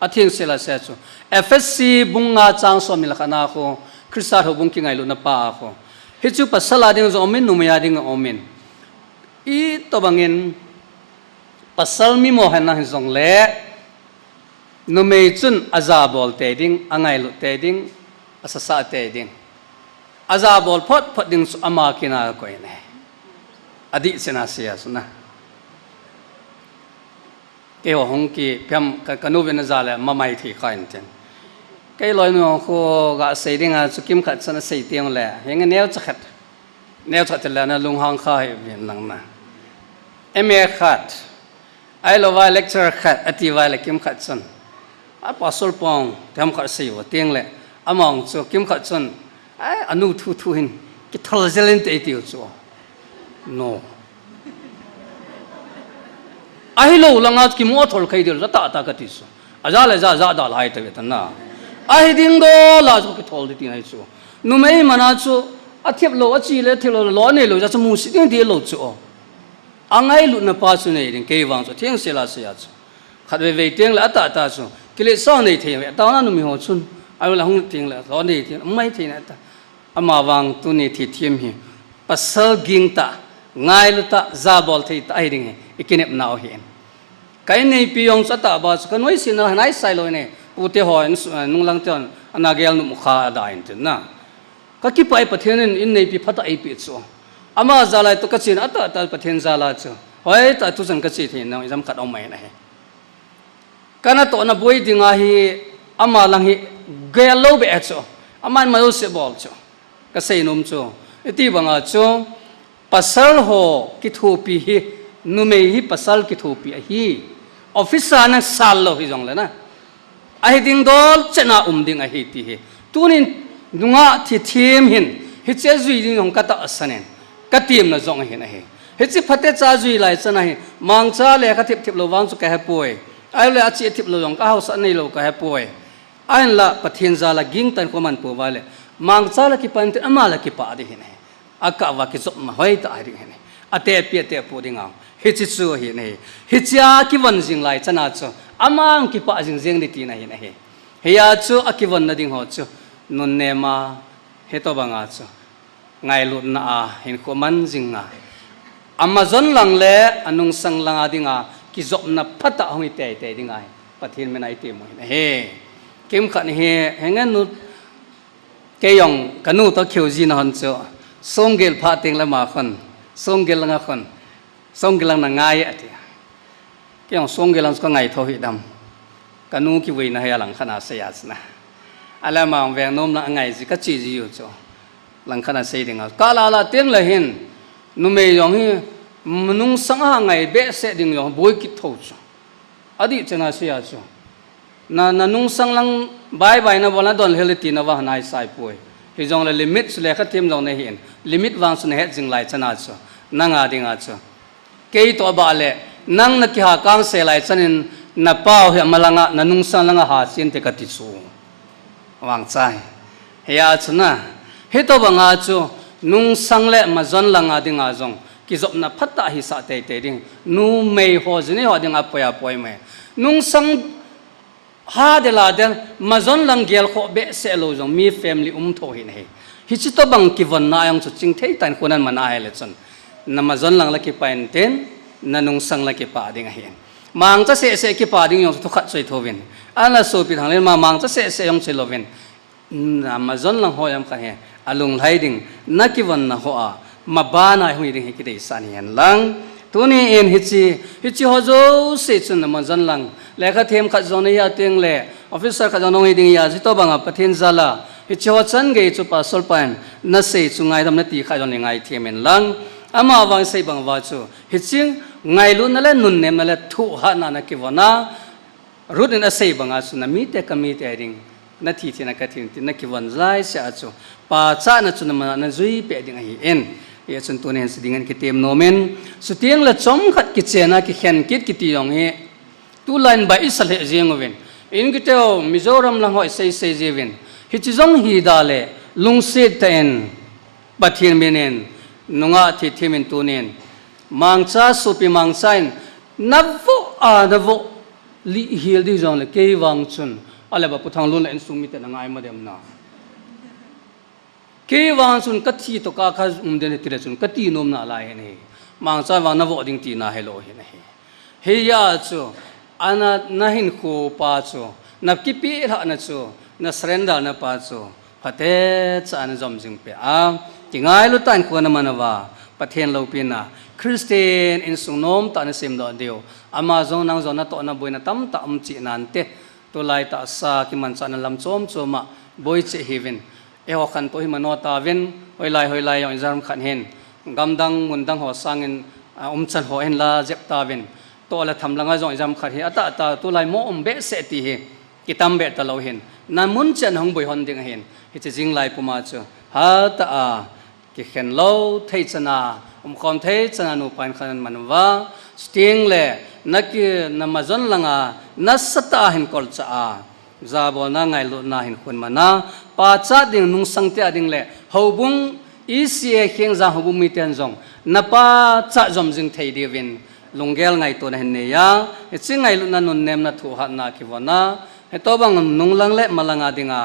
athing sela se chu FSC bunga chang so mil khana ko krista ho bung ki ngai lu na pa ko hi chu pasala ding zo min numaya ding omin i to bangin pasal mi mo han na zong le numei chun azabol te ding angai lu te ding asasa te ding azabol phot ding su ama kina ko ne adi sena sia suna ke ho hong ki pham ka nu ven za le mamai thi khain ten cái loài nó khô gà xây đi ngà chụp kim khát cho nó xây tiếng lẹ hiện cái neo chặt là nó lung hang khai biển lăng na em khát ai lo vai lecture khát ati vai là kim khát chân à pastor pong tham khát xây vào tiếng lẹ among chụp kim khát chân ai anu thu hin cái thal zelen te tiêu cho no ai lo lăng at kim mo thol khai dir ra ta ka ti so aza le za da lai te tan na ai ding do la chu ki thol di ai chu nu mei mana chu a thiep lo a chi le thilo lo ne lo ja chu mu si ding di lo chu angai lu na pa chu nei ding ke wang chu thieng se la se ya chu khat ve ve tieng la ta chu ki le so nei the ta na nu mi ho chun ai la hung tieng la lo nei thi mai thi na ta ama wang tu ni thi thiem hi pasal ging ta ngai lu ta za bol thei ta ai ding ikinep na o hin kai nei piong chata ba kan noi sin na nai sai loi ne ute hoi nung lang ton anagel nu mukha da in tin na ka ki pai pathian in nei pi phata ai pi chu ama zalai to ka chin ata ta pathian zala chu hoi ta tu san ka chi thin na jam khat ong mai na he kana to na boi dinga hi ama lang hi gel lo be chu aman ma se bol chu ka sei nom chu iti banga chu pasal ho ki thu pi hi nu me hi pasal ki thu pi hi officer na sal lo hi jong le na ai ding dol chena ding a hi ti hi tunin dunga thi thim hin hi che zui ding ong kata asanen ka tim na jong hin a hi hi chi phate cha zui lai chana hi mang cha le ka thip thip lo wang chu ka ha poi ai le a chi thip lo jong ka haus an nei lo ka ha poi ai la pathin za la ging tan ko man po wale mang cha la ki pan te ama la ki pa de hin he aka wa ki zop ma hoi ta ri hin ate pi ate po ding ang hi chi chu hi nei hi cha ki wan jing lai chana chu amang ki pa jing jing ni ti na hi na he ya chu akiwan na ding ho chu nun ne ma he to banga chu ngai lut na a hin ko man jing nga amazon lang le anung sang lang adinga ki zop na phata hoi te te ding ai pathin me nai ti mo na he kim khan he hengan nu ke yong kanu to kheu ji na han chu songgel pha ting la ma khon songgel nga khon songgel lang na ngai ati ke yong songgel lang ko ngai tho hi dam kanu ki wei na ya lang khana se ya na ala ma weng nom na ngai ji ka chi ji yu chu lang khana se ding ka la la teng la hin nu me yong hi nung sang ha ngai be se ding yong boi ki tho chu adi chena se ya chu na nung sang lang bai bai na bola don heliti na wa nai sai poi hi jong le limit le kha tim jong ne hin limit wang sun he jing lai chana chu nanga dinga chu ke to ba le nang na ki ha kang se lai chanin na pau he malanga na nung sang langa ha sin te ka ti chu wang chai he ya chuna he to banga chu nung sang le ma zon langa dinga jong ki zop na phata hi sa te te ding nu mei ho jini ho dinga poya poi me nung sang ha de la de mazon lang gel kho be se lo jong mi family tho hin he hi chi to bang ki von na yang chu ching thei tan kunan man a hele chon na mazon lang la ki pain ten na nung sang la ki pa ding hen mang cha se ki pa ding yong thu khat choi thovin ana so pi thang le ma mang cha se yong che lovin na mazon lang ho yam ka he alung lai ding na ki von na ho a ma ba na hui ding he ki dei san hen lang tuni in hichi hozo se chun na mazon lang lekha them khat zone ya teng le officer khat zone ngi ding ya ji to banga pathin zala hichi ho chan ge chu pa sol pan na se chu ngai dam na ti kha zone ngai themen lang ama wang sei bang wa chu hiching ngai lu na le nun nem na le thu ha na na ki wana rut na sei banga chu na mi te ka mi te ring na thi thi na ka thi ti na ki wan zai sa chu pa cha na chu na zui pe ding hi en ye chun tu nen sidingan ki tem nomen su tiang la chom khat ki chena ki khen kit ki ti yong he tu line ba isal he jengoven in ki teo mizoram lang hoi sei jeven hi chi jong hi dale lung se ten pathin menen nunga thi thimin tu nen mangcha supi mangchain navo li hil di jong le ke wang chun ale ba puthang lun en sumi te na ngai ma dem na ke wang sun kathi to ka kha den tire sun kati nom na la he ne mang cha wa na vo ding ti na hello he ne he ya chu ana nahin ko pa chu na ki pi ra na chu na surrender na pa chu phate cha na jom jing pe a ki ngai lu tan ko na manawa pathen lo pi na christian in sung nom ta na sim do dio amazon nang zona to na boina tam ta chi nan te to lai ta sa ki man cha na lam chom choma boi che heaven eo khan to hi manota ven hoi lai yong zaram khan hen gamdang mundang ho sangin chan ho hen la jep ta ven to la tham langa jong jam khat hi ata to lai mo be se ti hi kitam be ta lo hen na mun chen hong boi hon ding hen hi che jing lai puma chu ha ta a ki khen lo thei chana khom thei chana nu pan khan manwa sting le nak na mazon langa na sata hen kol cha a zabo na ngai lu na hin khun mana pa cha ding nung sang te ading le hobung isia kheng za hobung mi ten jong na pa cha jom jing thei de win lunggel ngai to na hin ne ya chi ngai lu na nun nem na thu ha na ki wana he to bang nung lang le malanga dinga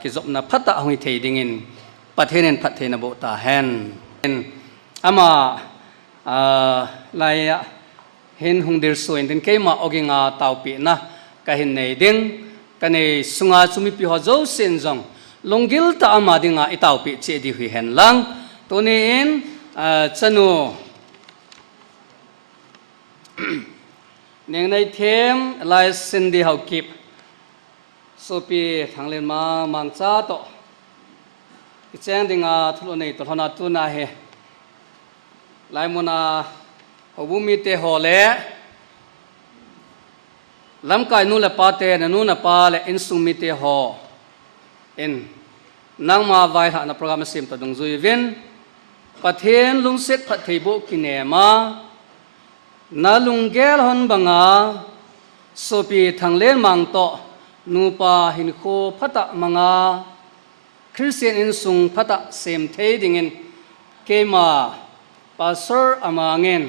ki zop na phata hoi thei ding in pathenen phat thei na bo ta hen ama lai เห็นหงเดือดสวยถึงเกี่ยมาอกิงาเตาปีนะก็เห็นในดิ้งกันในสุงาสุมิพิหัวเจ้าเส้นจงลงกิลตาอามาดิ้งาอิเตาปีเจดีหุยเห็นลังตัวนี้เองจันูเนี่ยในเทมไลน์สินดีเขากิบโซปีทางเลนมามังจ้าโตแจ้งดิ้งาทุลในตัวนาตุนาเฮไลมุนาหบุมีเตหอเล่ลำกายนู่นละปาเตนนู่นละปาเลอินสุมิเตหออินนังมาไว้หาในโปรแกรมสิมตัดดงจุยวินประเทศลุงเซตพัทธิบุกินเนมานาลุงเกลฮอนบังอาโซปีทางเลนมังโตนูปาหินโคพัตมังอาคริสเตียนอินสุงพัตเซมเทดิงินเกมาปาเซอร์อามาเงิน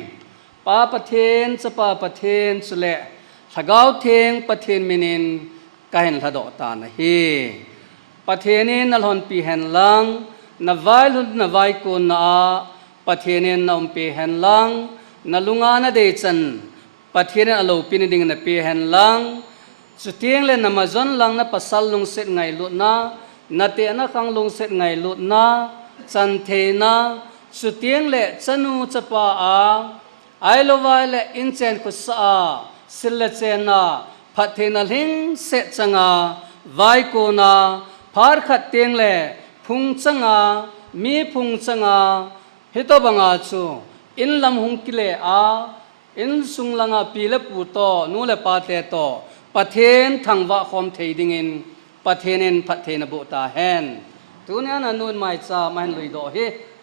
ปาประเทศสปาประเทศสุเลถ้าเกาเทงประเทศมินินก็เห็นทะดอตานะฮีประเทศนี้นัลฮอนปีเห็นลังนวายลุนนวายกุนอาประเทศนี้นอมปีเห็นลังนลุงานาเดชันประเทศนี้อโลปีนิดิงนปีเห็นลังสุดที่เล่นนมาจนลังนปัสสัลลงเสร็จไงลุนานาเตนะขังลงเสร็จไงลุนาจันเทนาสุดที่เล่จันูจัปาอาไอโลวายเล่อินเซนคุสอาสิเลเซนาพัฒนาลิงเสร็จจังอาไวโกนาพาร์ขัดเตียงเล่พุงจังอามีพุงจังอาฮิตบังอาจูอินลำหงกิเลอาอินสุงลังอาปีเลปูโตนูเลปาเตโตประเทศทางวะคอมเทดิงินประเทศนั้นประเทศนบุตาแฮนตัวนี้นันนูนไม่จ้าไม่ลุยโดเฮ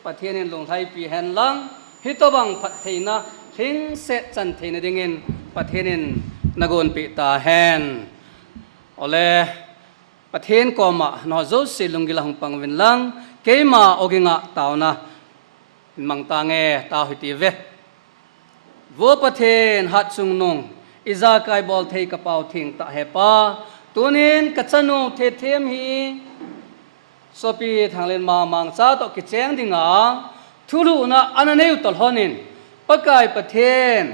ประเทศนั้นลงไทยปีแฮนลังฮิตบังประเทศนะหิงเสจันเทนดิงินประเทศนั้นนกวนปีตาแฮนโอเลประเทศก็มานอโจสิลุงกิลหงปังวินลังเกมาโอกิงะตาวนะมังตาเงตาหิติเววัวประเทศฮัดซุงนงอิซากายบอลเทกระเป๋าทิ้งตะเฮปาตัวนี้กัจนุเทเทมฮีโซปีทางเลนมามังซาตอกิเจงดิงาทุลุนะอันนั้นอยู่ตลอดนินปะกายประเทศ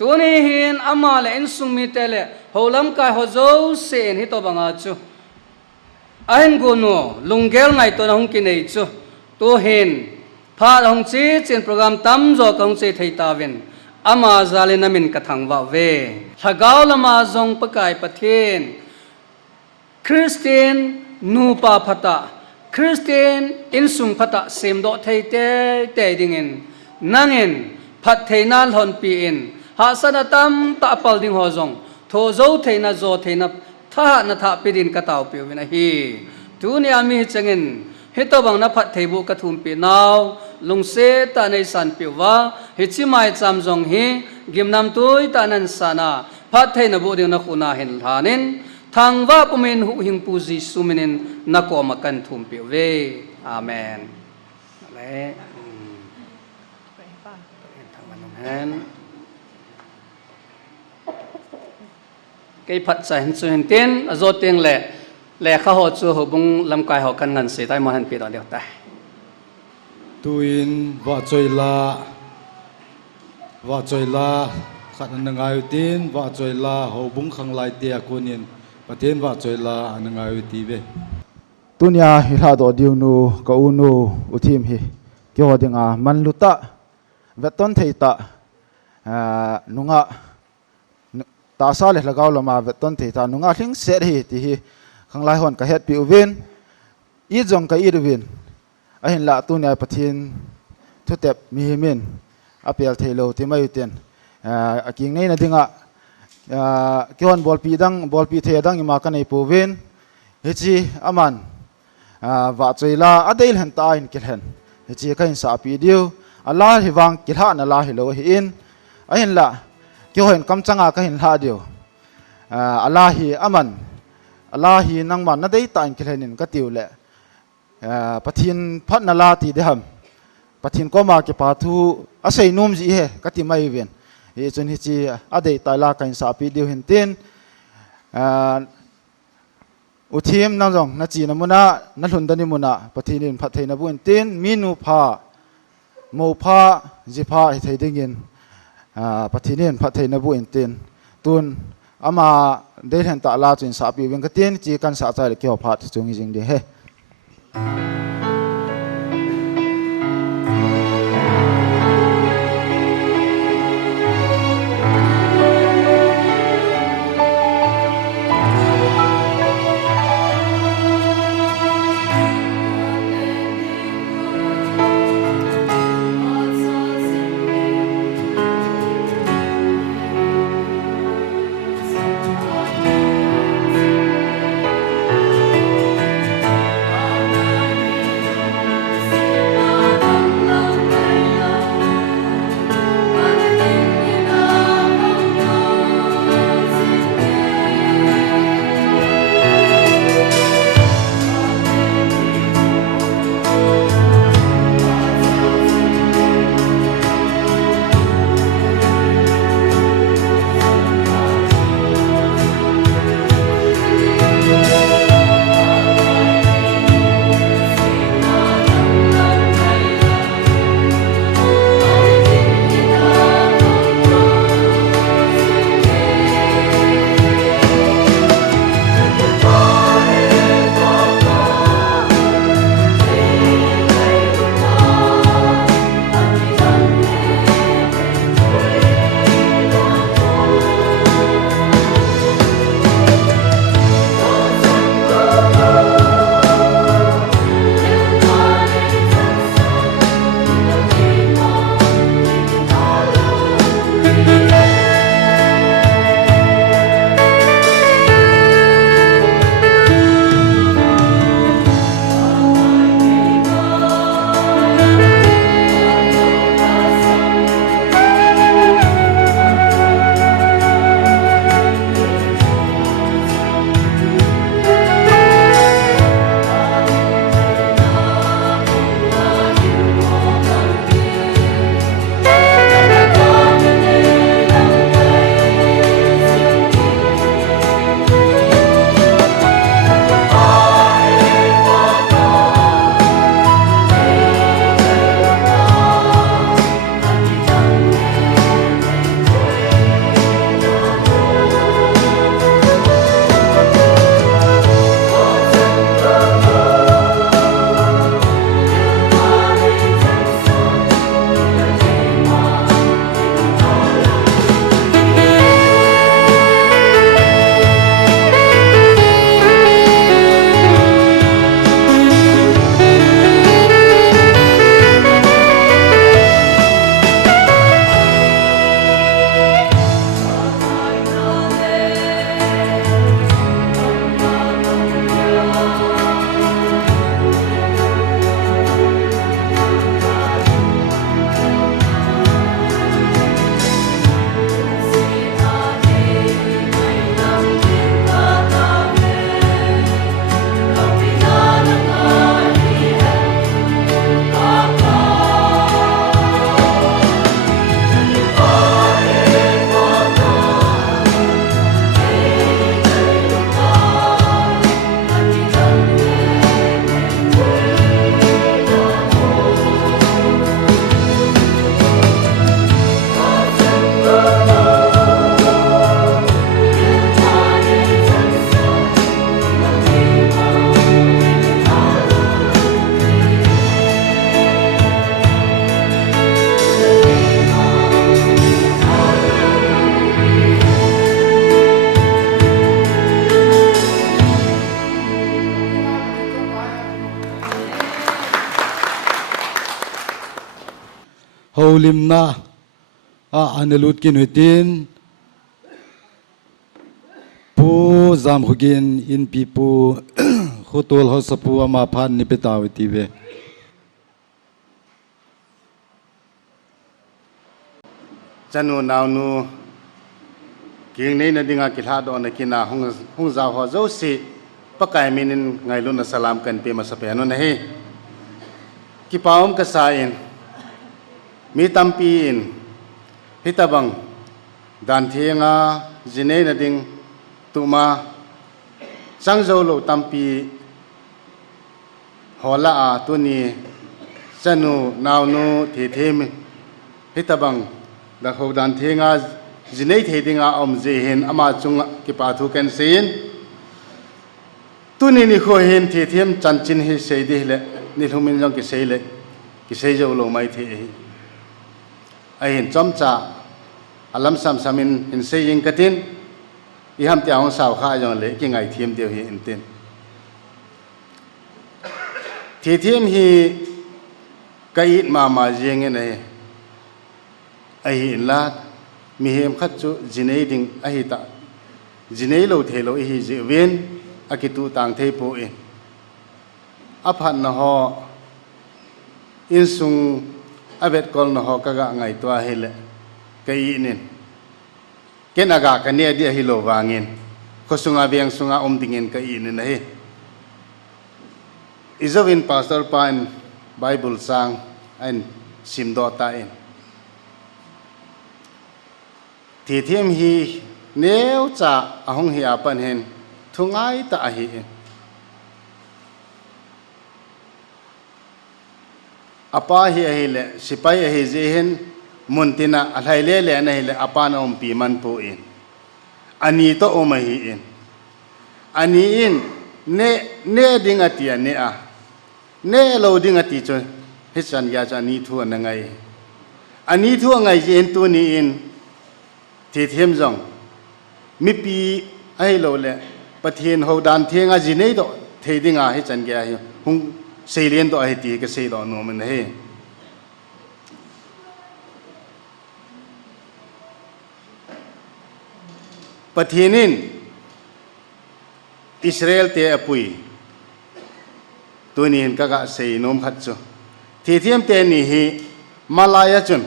ตัวนี้เห็นอามาเลอินสุมิเตเลโฮลัมกายโฮโจเซนฮิตบังอาจูอันกูนูลุงเกลไงตัวน้องกินไอจูตัวเห็นพาหงจีเจนโปรแกรมตั้มจอกงเจไทยตาวินอามาซาเลนามินกระทังว่าเวถ้าเกาละมาจงประกายประเทศคริสเตียนนูปาพัตะคริสเตียนอินสุงพัตะเซมโดไทยเตเตดิงินนั่งอินพัดเทนัลฮอนปีอินหาสนาตัมตะปัลดิงฮอจงโทโจเทนัโจเทนับท่านาทาปิดินกะตาวเปียววินาฮีทุนีอามีจังอินฮิตบังนับพัดเทบุกะทุมปีนาวลุงเซตาในสันเปียวว่าฮิชิมายจำจงฮีกิมนำตุยตานันสานาพัดเทนบุดินนักอุนาเห็นทานินทางว่าปุเมนหุหิงปูจิสุมินินนักอมากันทุมเปียวเวอาเมนและทางวันนั้นเห็นไก่ผัดใส่สุหินเตียนอโจเตียงแหละข้าหัวจูหัวบุงลำกายหัวกันเงินเสียได้มาหันปีต่อเดียวแต่ตุยนว่าจอยลาขัดนังไงตีนว่าจอยลาหัวบุงขังลายเตียกุนินประเทศว่าจอยลานังไงตีเวตุนยาฮิลาโดดิวนูกอูนูอุทิมฮิเกี่ยวกับมันลุตะเวตันเทตะนุงะตาซาเลละกาวละมาเวตันเทตะนุงะทิ้งเสรีที่ฮิขังลายหอนกับเฮ็ดปิววินอีจงกับอีดวินไอ้เห็นละตุนยาประเทศทุเตบมีหิมินอเปียลเทโลที่ไม่ยุตินกิ่งนี้นะดิ้งเกี่ยวกับบอลปีเทดังอิมากันในปูวินเฮจีอามันว่าใจลาอเดลเห็นตายกิลเห็นเฮจีก็เห็นสาปีเดียวอัลลาฮิวังกิลหานัลลาฮิโลฮินไอ้เห็นละเกี่ยวเห็นคำจังอาก็เห็นหาเดียวอัลลาฮิอามันอัลลาฮินังมันนั่นได้ตายกิลเห็นก็ติวแหละปะทินพัดนัลลาตีเดิมปะทินก็มาเก็บปาทูอาศัยนุ่มจีเฮก็ติไม่เวียนจนฮิจีอเดตายลากันสาปีเดียวเห็นเต้นอุทิมนั่งจงนัจีนมุนะนัลุนดานิมุนะปฏินินพัฒนาบุญเต้นมินูพาโมพาจิพาให้ไทยได้ยิน ปฏิเนียนพัฒนาบุญเตียนตุนอามาเดินตาลาจุนสาปีวิ่งกเตียนจีกันสาใจเกี่ยวพัดจงจริงดีเฮ lim na anelut kin huitin pu zam hugin in pipu khutul ho sapu ama phan ni petawiti ve chanu naw nu king nei na dinga ki Lhahdoh na kina hung za ho zo si pakai minin ngai lu na salam kan pe masape anu na he ki paum ka sain mi tampi in hitabang dan thenga jinei na ding tuma sang zo lo tampi hola a tuni chanu naw nu Thethem hitabang la Houdanthenga jinei thedinga om je hen ama chunga ki pa thu kan sin tuni ni kho hen Thethem chanchin hi seidi le ni thumin jong ki sei le ki sei jo lo mai the ai hen chom cha alam sam samin hin sei ing katin i ham tiang sao kha jong le ki ngai thiam deu hi in tin Thethem hi kai ma jeng ne ai la mi hem khat chu jinei ding ai ta jinei lo the lo hi je ven akitu tang thei po in aphan na ho in sung avet kol na ho kaga ngai to hele kai nin kenaga kane dia hi lo wangin ko sunga beng sunga dingin kai nin he izovin pastor pan bible sang and simdo ta in Thethem hi neu cha ahong hi apan hen thungai ta hi apa hi le sipai hi je hen muntina alhai le na hi le apana pi man po in ani to hi in ani in ne ding atia ne a ne lo ding ati cho hisan ya cha ni thu na ngai ani thu ngai je en tu ni in Thethem jong mi pi ai lo le pathian Houdanthenga jinei do thedinga hi chan gya hi hung seilian do ai ti ka sei do no man he pathianin Israel te apui tunin kaga sei nom khat chu Thethem te ni hi malaya chun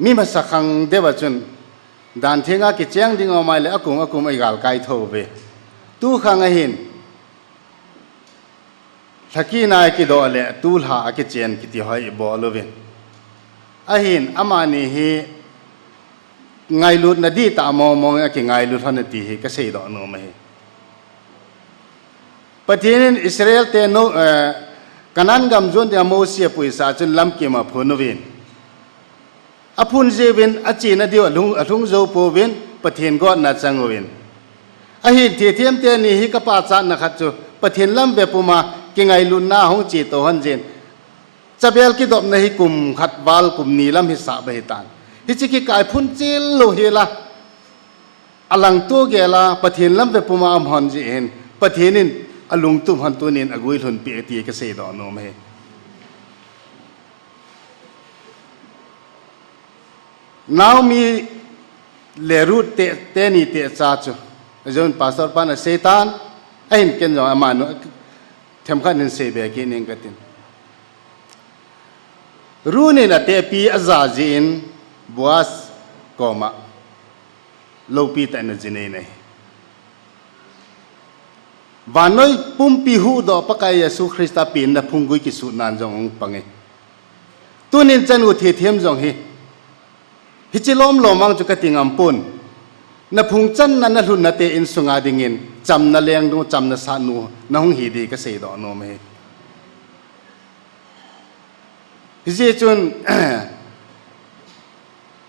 mi ma sakhang deba chun Houdanthenga ki chang ding o mai le akum ai gal kai tho be tu khang a hin thaki nai ki do le tu lha ki chen ki ti hoi bo lo ve a hin amani hi ngai lut na di ta mo ki ngai lut han ti hi ka sei do no me pathin Israel te no kanan gam zon de mo sia puisa chun lam ki ma phun vin apun jevin achina dio alung zo povin pathin go na changwin ahi Thethem te ni hi ka pa cha na khat chu pathin lam be puma ki ngai lun na hong chi to han jen chabel ki dop na hi kum khat wal kum ni lam hi sa be tan hi chi ki kai phun chil lo hi la alang to ge la pathin lam be puma am hon ji hen pathinin alung tum han tunin agui lhun pi ti ka sei do no me now mi le root te ni te cha chu zon pastor pan setan ain ken jo amanu them khan in se be ki ning katin rune na te pi azazin buas koma lo pi ta na jine nei vanoi pumpi hu do pakai yesu christa pin na phungui ki su nan jong pange tunin chan u Thethem jong hi hichilom lomang chu kating ampun na phung chan na hlun na te in sunga dingin cham na leng nu cham na sa nu na hung hi di ka sei do no me hije chun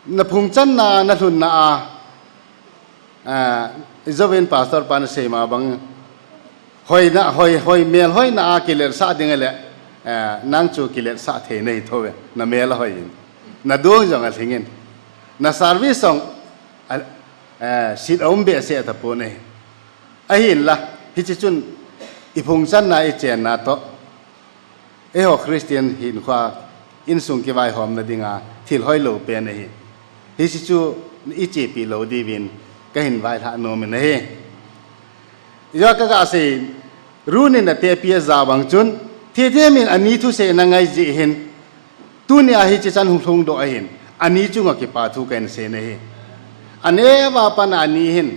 na phung chan na hlun na izoven pastor pan sei ma bang hoi mel hoi na kiler sa dingale nang chu kiler sa the nei thowe na mel hoi na dong jong a thingin na service song sit ombe se ta pone ahin la hichun ipung chan na e chen na to e ho Christian hin khwa in sung ki vai hom na dinga thil hoi lo pe na hi hichu i che pi lo di win ka hin vai tha no me na he yo ka se runin na te pi za wang chun Thethem min ani thu se na ngai ji hin tu ni a hi chi chan hung thung do a hin ani chunga ki pa thu ken se ne he ane wa pan ani hin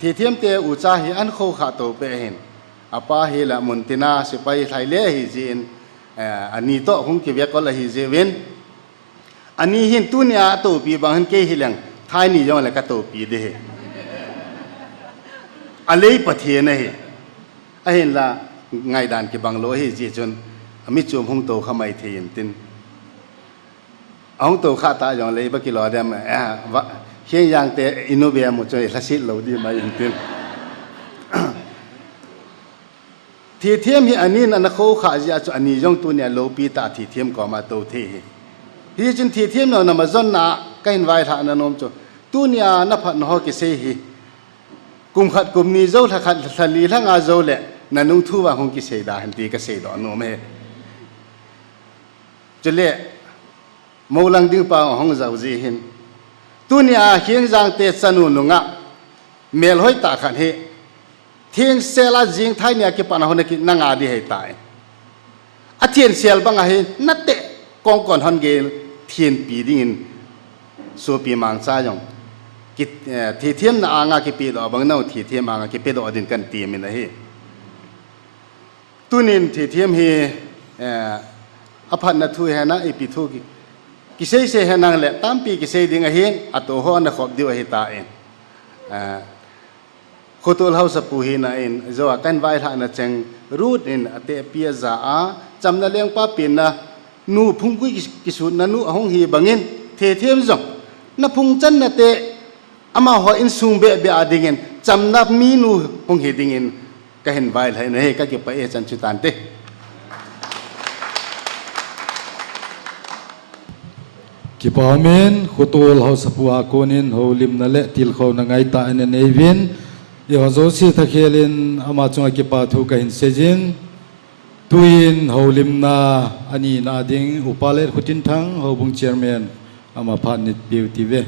Thethem te u cha hi an kho kha to pe hin apa hi la muntina sipai thai le hi jin ani to hung ki ve ko la hi je wen ani hin tu ni a to pi bang han ke hi lang thai ni jong la ka to pi de he alei pathe ne he a hin la ngai dan ki bang lo hi ji chun ami chum hung to khamai thein tin ông tổ khát ta dòng lấy bất kỳ lo đem khi yang te innovate một chỗ là xịt lâu đi mà yên tin thì thêm hi anh nên anh khâu khá gì cho anh trong tu nhà lâu pi ta thì thêm có mà tu thì hi chân thì thêm nào nằm ở na cái hình vai thà nôm cho tu nhà nắp hận ho cái gì hi cùng khát cùng ni dâu thà khát thà li thà ngà dâu lệ nà nung thu vào không cái gì đã hình tí cái gì đó nôm he cho lệ mâu lăng điêu bao không giàu gì hin tu nhà hiến giang tết sanu nunga mel hoi ta khát he thiên sela jing thai nia ki pana hone ki nanga di hei tai a thiên sel banga he natte kong kon hon ge thiên pi ding so pi mang sa jong ki thi thiam na anga ki pi do bang nau thi thiam anga ki pe do din kan ti min he tunin thi thiam he aphat na thu he na e pi thu ki sei se he nang le tam pi ki sei ding a hin ato ho na khop diu a hi ta en Khotul house puhi na in zo kan vai tha na cheng root in ate pia za a cham na leng pa pin na nu phung kui ki su na nu hong hi bangin the them zo na phung chan na te ama ho in sung be be adingen cham na mi nu hong hi dingin ka hen vai lai na he ka ki pa e chan chu tan te ki pa men khotul house puha konin holim na le til kho na ngai ta en nevin yo zo si thakhelin ama chunga ki pa thu ka hin sejin tuin holim na ani na ding upale khutin thang hobung chairman ama phanit beauty ve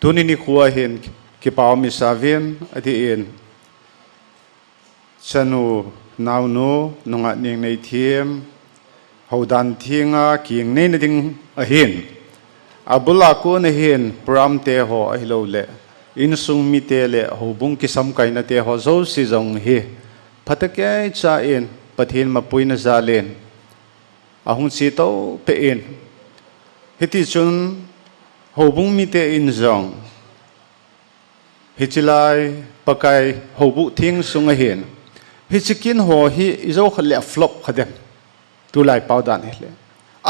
tuni ni khuwa hin ki pa mi savin ati in chanu naunu nunga ning nei thiem Houdanthenga king nei na ding a hin abula ko na hin pram te ho a hilo le in sung mi te le hobung ki sam kai na te ho zo si jong hi phatake cha in pathin ma puina zalen ahung si to pe in hiti chun hobung mi te in jong hichilai pakai hobu thing sung a hin hichikin ho hi izo khle flop khadem tulai paudan hele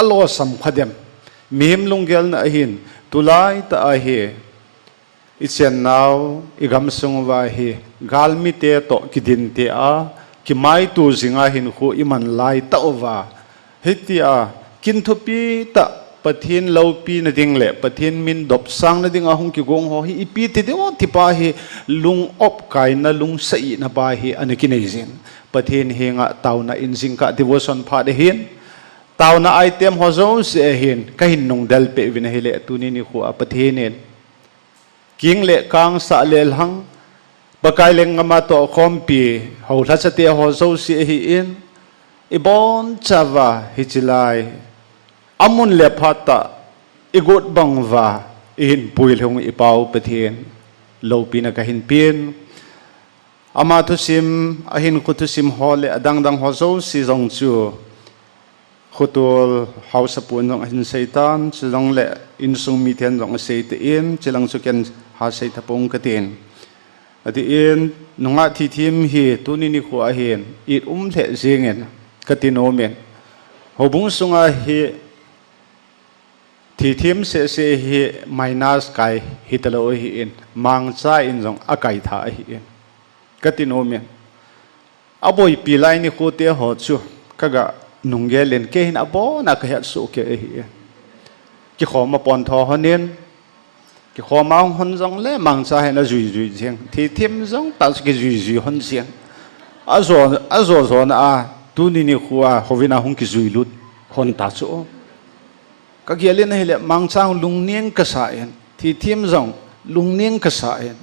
alo sam khadem mihim lunggel na hin tulai ta a hi Isen now igam sungwa hi galmi te to kidin te a ki mai tu zinga hin khu iman lai ta ova hitia kinthupi ta pathin lopi na ding le pathin min dop sang na ding a hung ki gong ho hi ipi te de o tipa hi lung op kai na lung sai na ba hi anakinezin pathin hinga tauna injing ka devotion pha de hin tauna item ho zo se hin ka hin nung dal pe vin hele tuni ni khu a pathinen king le kang sa le hang bakai leng ngama to khompi ho tha chate ho zo si hi in ibon chawa hichilai amun le phata igot bangwa in puil hong ipau pathin lo pina ka hin pin ama thu sim ahin ku thu sim hole adang dang ho zo si jong chu khutul house pun jong hin seitan chilong le in sung mi thian jong seite in chilang chu ken ha sei thapong katin ati in nunga thi thim hi tuni ni khu a hen it the jingen katinomen hobung sunga hi thi thim se hi minus kai hitalo hi in mang cha in jong akai tha hi in katinomen aboi pilai ni khu te ho chu kaga nungelen ke hin abo na ka hat su ke hi ki khoma pon tho honen ki khoma hon jong le mang cha he na zui zui jeng thi thim jong ta ki zui zui hon jeng azo na a tu ni khuwa hovina hung ki zui lut hon ta chu ka gialen hele mang cha lung nieng ka sa en thi thim jong lung nieng ka sa en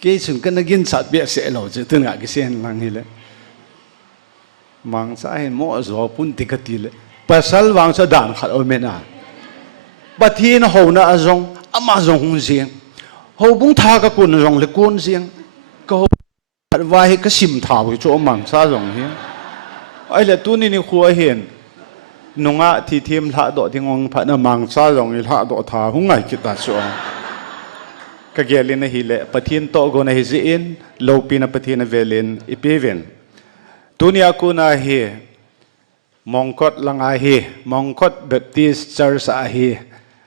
ke chung kan gin chat be se lo chu tu nga ki sen lang hele mang cha hen mo zo pun tikatil pasal wang cha dan khat o mena pathin ho na azong ama zong hung jiang ho bung tha ka kun rong le kun jiang ko vai ka sim tha bu cho mang cha zong hi ai le tu ni khu a hen nunga thi thim Lhahdoh dingong pha na mang cha zong i Lhahdoh tha hungai ki ta chu ka gelin hi le pathin to go na hi zin lo pina pathin velin ipeven dunia kuna hi mongkot langa hi mongkot Baptist Church a hi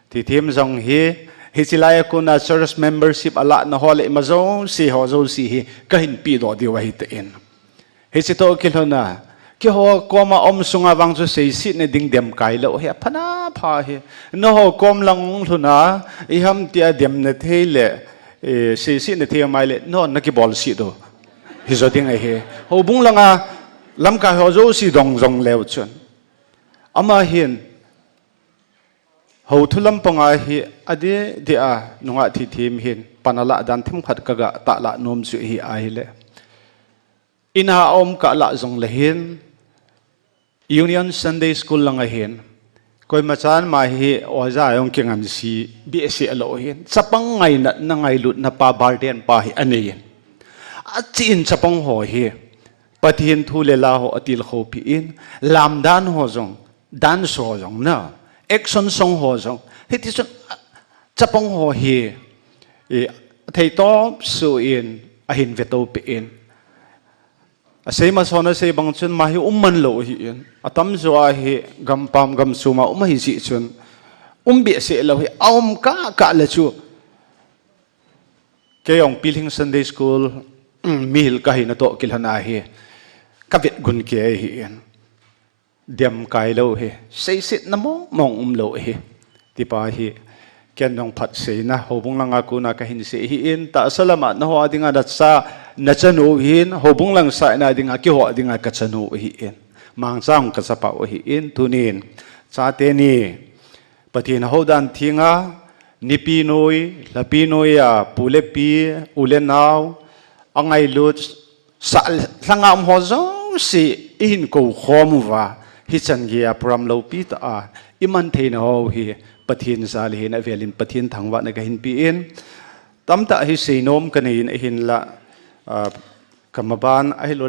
ti thim zong hi chilai ko na church membership ala na hole mazo si ho zo si hi ka hin pi do di wa hi te in hi chi to kilona ki ho koma om sunga wang chu sei si ne ding dem kai lo he phana pha he no ho kom lang thuna I ham tia dem ne thele sei si ne thia mai le no na ki bol si do hi zo ding ai he ho bung langa lam ka ho zo si dong zong leo chun ama hin ho thulam panga hi ade dia nunga thi thim hin panala dan thim khat kaga ta la nom chu hi ai le ina om ka la zong le hin Union Sunday School lang hin koi machan ma hi oza yong kingan si BSc alo hin sapang ngai na ngai lut na pa barden pa hi ani achin sapang ho hi pathin thu le la ho atil kho pi in lam dan ho zong dan so zong na action song ho zong hiti sun chapong ho hi thei to su in a hin veto pi in a sei ma sona sei bang chun ma hi umman lo hi in atam zo a hi gam pam gam suma hi si chun bi se lo hi aum ka la chu ke yong Piling Sunday School mil ka hi na to kilhana hi ka vet gun ke hi in dem kai lo hi sei sit na mong lo hi ti pa hi ken nong phat sei na hobung langa ku na ka hin se hi in ta salama na ho adinga da sa na chanu hin hobung lang sa na adinga ki ho adinga ka chanu hi in mang chang ka sa pa hi in tunin cha te ni pathin Houdanthenga nipi noi lapi noi ya pulepi ulenaw angai lut sa langam ho zo si in ko khomwa hi changia pram lo pi ta iman thein ho hi pathin sal hin avelin pathin thangwa na ka hin pi in tamta hi seinom kanin hin la kamaban ai lo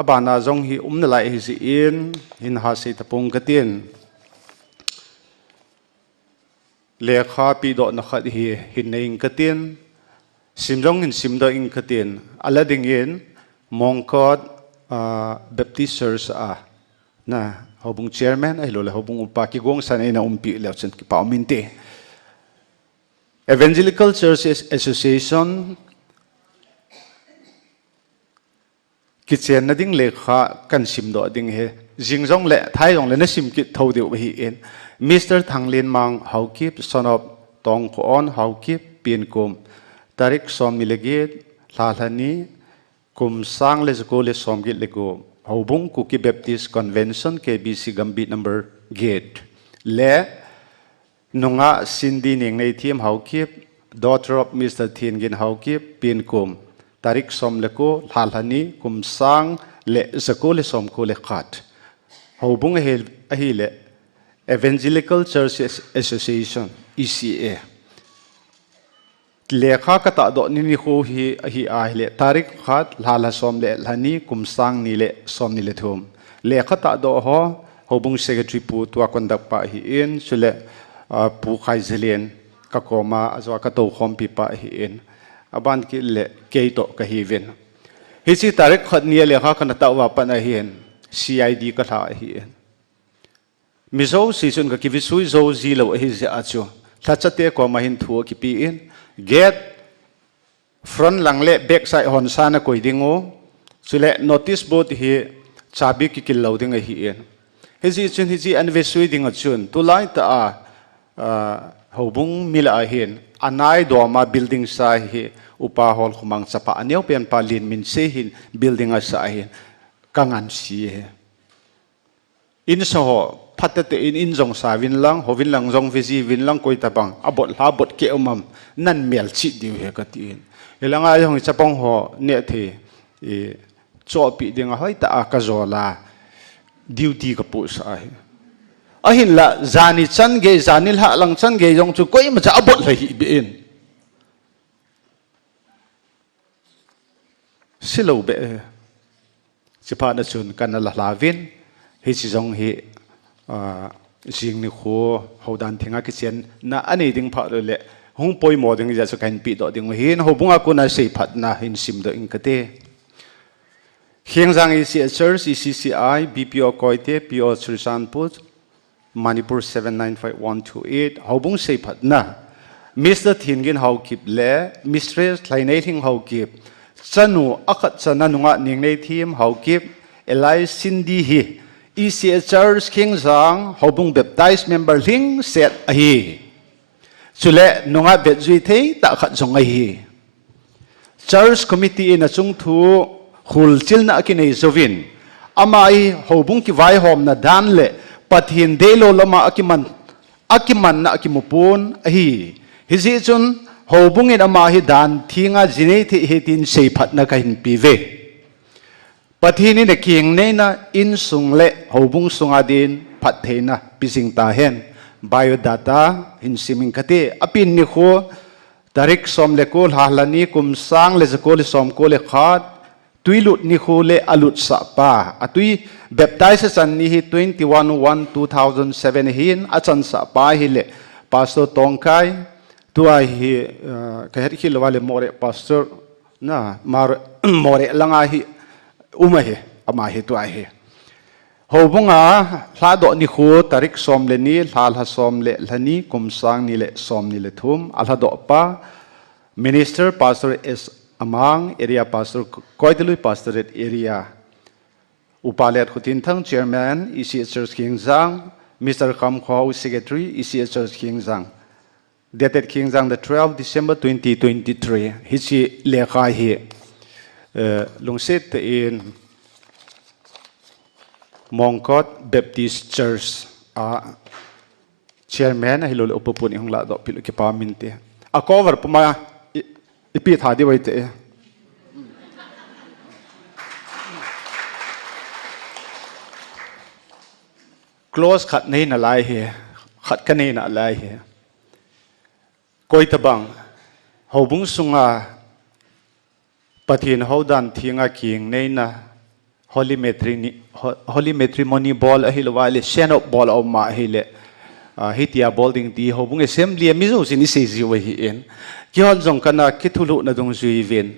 abana zong hi umna lai hi si in hin ha se tapong katin lekha pi do na khat hi hin nei katin simjong hin simdo in katin alading in mongkot Baptist Church na hobung chairman ai lo la hobung upa ki gong san ina umpi le chen ki pa minte Evangelical Churches Association kitchen na ding lekha kan sim do ding he jingjong le thai jong le na sim ki thau deu hi in Mr. Thanglin Mang Haukip son of Tong Ko on Haukip Pin Kum Tarik som milegit Lhahdoh kum sang le ko le som git le go Hobung Kuki Baptist Convention KBC Gambit number gate le nunga Cindy ning nei thiam Haukip daughter of Mr. Thingin Haukip Pin Kum Tarik som le ko Lhahdoh kum sang le zako le som ko le khat Hobung hi le Evangelical Churches Association ECA lekha ka ta do ni kho hi a le tarik khat lhala som le lhani kumsang ni le som ni le thum lekha ta do ho hobung secretary pu tua kondak pa hi in sule pu khai zelen ka koma azwa ka to khom pi pa hi in aban ki le ke to ka hi ven hi chi tarik khat ni lekha kana ta wa pa na hin CID ka tha hi in mizo season ka ki visui zo zi lo hi ze achu thachate ko ma hin thu ki pi in get front langle back side hon sana koi dingo chule notice board hi chabi ki kil lo ding hi en hezi chun hi ji anvesui ding chun tu lai ta hobung mila hin anai do ma building sa hi upa hol khumang chapa aneu pen pa lin min se hin building a sa hin kangan si he in so patate in jong sa vin lang hovin lang jong visi vin lang koi tabang abot la bot ke umam nan mel chi diu he ka tin elanga jong chapong ho ne the e cho pi ding a hoi ta ka zola duty ka pu sa he a hin la zani chan ge zanil ha lang chan ge jong chu koi ma cha abot la hi bi in silo be chipa na chun kan la lavin hi chi jong hi jing ni kho Houdanthenga kitchen na ani ding pha le hung poi mo ding ja so kan pi do ding hin hobunga ko na sei phat na hin sim do in kate Thieng Giang ECHers, ECCI, BPO Koite, PO Churchanput, Manipur 795128, Haubung Sepat na. Mr. Thingin Hau Kip Le, Mistress Kleinating Hau Kip, Chanu Akat Chananunga Ningle Team Hau Kip, Eli Cindy He, ECHers King Zang, Haubung Baptized Member Ling Set Ahi. Chule Nunga Betzuite, Takat Zongahi. Church Committee in a Chung Tu. Hul chilna akinay zovin. Amai hobung ki vai hom na danle pathin delo lama akiman na akimupun ahi. Hisi chun hobung in amahi dan thinga jineti hetin seipat na kahin pive. Pathini na king na in sungle hobung sungadin pathena pising tahen. Biodata hinsiming kati apin ni ko tarik som lekol hahlani kumsang lezakol som ko lekhat. Tuilut ni hule alut sapa. Atui baptize san ni 21/1/2007 hin achan sapa hile Pastor Tongkai tua hi kahit hilwale more pastor na mar more langa hi umahi amahi tua hi. Hobunga Lhahdoh ni hu tarik somle ni lhalha somle lani kumsang ni le som ni le thum Lhahdoh pa Minister Pastor S Among area pastor Koidelu pastorate area Upalet Houdanthenga chairman ECHers King Zang Mr. Kam Khau secretary ECHers King Zang dated King Zang the 12th December 2023 hichi lekha hi lungsit in Mongkot Baptist Church chairman hilol upupun ihong Lhahdoh pilu ki paminte a cover puma ipi thadi waite close khat nei na lai he khat ka nei na lai he koi tabang hobung sunga pathin hodan thinga king nei na holy matrimony ball ahilwale shenop ball of ma hile hitia balding ti hobung assembly mizo sin isi wa hi en Kion zong kana kitulu na dong zui vin.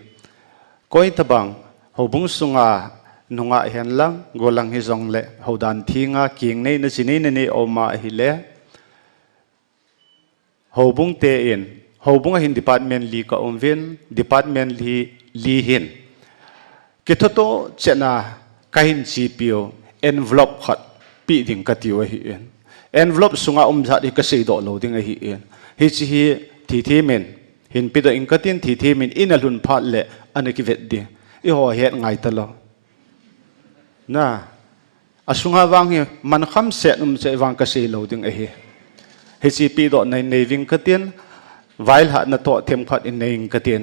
Koi tabang hobung sunga nunga hen lang golang hi zong le Houdanthenga king nei na sinei na nei oma hi le hobung te in hobung hin department li ka vin department li hin kitoto chena kahin CPO envelope khat pi ding katiwa hi en envelope sunga zat hi ka sei do lo ding hi en hi chi hi thi men hin pido inkatin thi min inalun phat le anaki veddi I ho het ngai talo na asunga wang hi man kham se che wang ka sei lo ding hi chi pido nei nei wing katin vail ha na to them khat in nei katin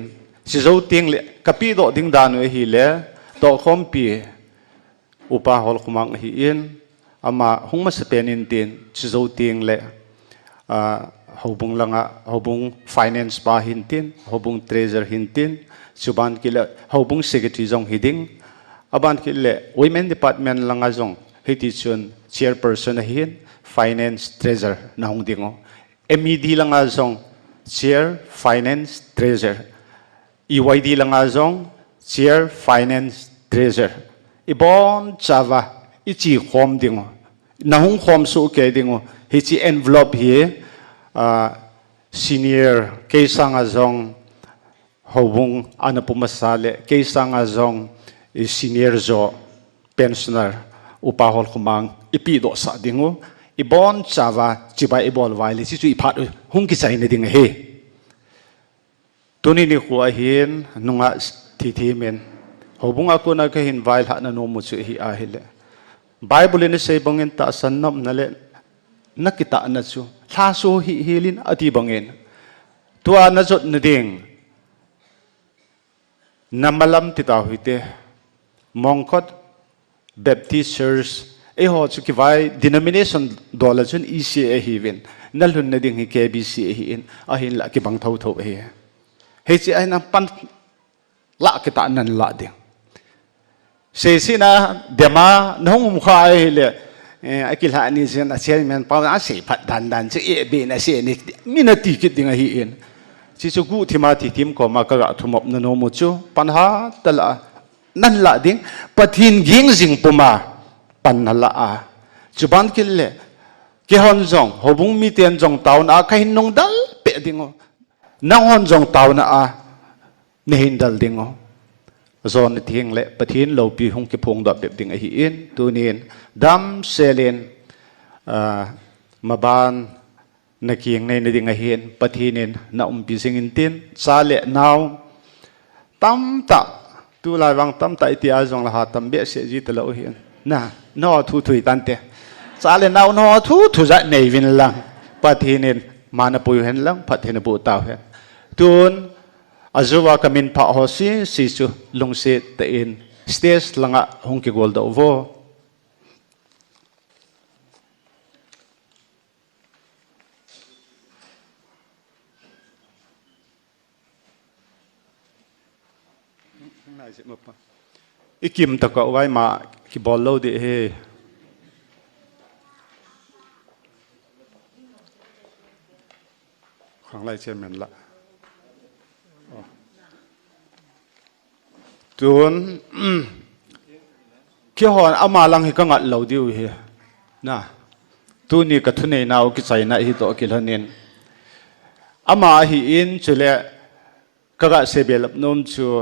si zo ting le ka pido ding dan hi le to khom pi upa hol khumang hi in ama hungma spenin tin si zo ting le hobung langa hobung finance pa hintin hobung treasurer hintin suban kila hobung secretary jong hiding aban kile women department langa jong hiti chun chairperson hin finance treasurer na hong dingo MED langa jong chair finance treasurer EYD langa jong chair finance treasurer ibon chawa ichi khom dingo na hong khom su ke dingo hichi envelope hi senior keisang azong hobung anapumasale keisang azong senior zo pensioner upahol kumang ipido sa dingo ibon chawa chiba ibol waili si chu iphat hung ki chai na ding he tuni ni khuwa hin nunga men hobung akuna ka hin vail ha na no mu chu hi a hele bible ni sei bangin ta sannam nale nakita na chu thaso hi hilin ati bangin tua na jot na ding namalam tita huite Mongkot Baptist Church ho chu ki vai denomination dollar chun ECA hivin nalhun na ding hi KBC hi in ahin la ki bang thau thau he he chi ai na pan la kita nan la ding se sina dema nong kha ai le akil ha ni sen a chairman pa a se phat dan che e be na se ni minati ki ding hi in chi chu gu thima thi tim ko ma ka thumop na no mu chu pan ha tala นั่นละดิ้งปะทินยิงจิงปุมาปันนั่นละจุบันกิเลกิฮอนจงหบุงมีเตียนจงเตานะใครนงดัลเปดิ้งนังฮอนจงเตานะเนินดัลดิ้งจอนทิ้งเละปะทินเราปีหงกิพงดอกเด็ดดิ้งไอหินตัวนี้ดัมเซเลนมาบานนักเกียงในดิ้งไอหินปะทินน่าปีสิงอินตินซาเลนาวตั้มตะตัวลายวางตั้มตะอิติอาจงละหาตั้มเบสเสียจีตละโอหินน่ะนอทุถุยตันเตซาเลนาวนอทุจะในวินลังปะทินมานาปุยเห็นลังปะทินปุตาวเห็นตุนอาจว่าคำมินพะฮอสีสิสุลงเสตอินสเตสลังะหงกิโกลดอโวอีกิมตะกะไว้มาคิบอลโลดิเฮขังไล่เชมเมนละจนขี้หอนเอามาลังให้ก็งัดเหลาดิวเฮนะตัวนี้ก็ทุนในนาวกิใส่นะฮิโตกิลเนนอามาฮิอินจุเลก็กะเซเบลนมชัว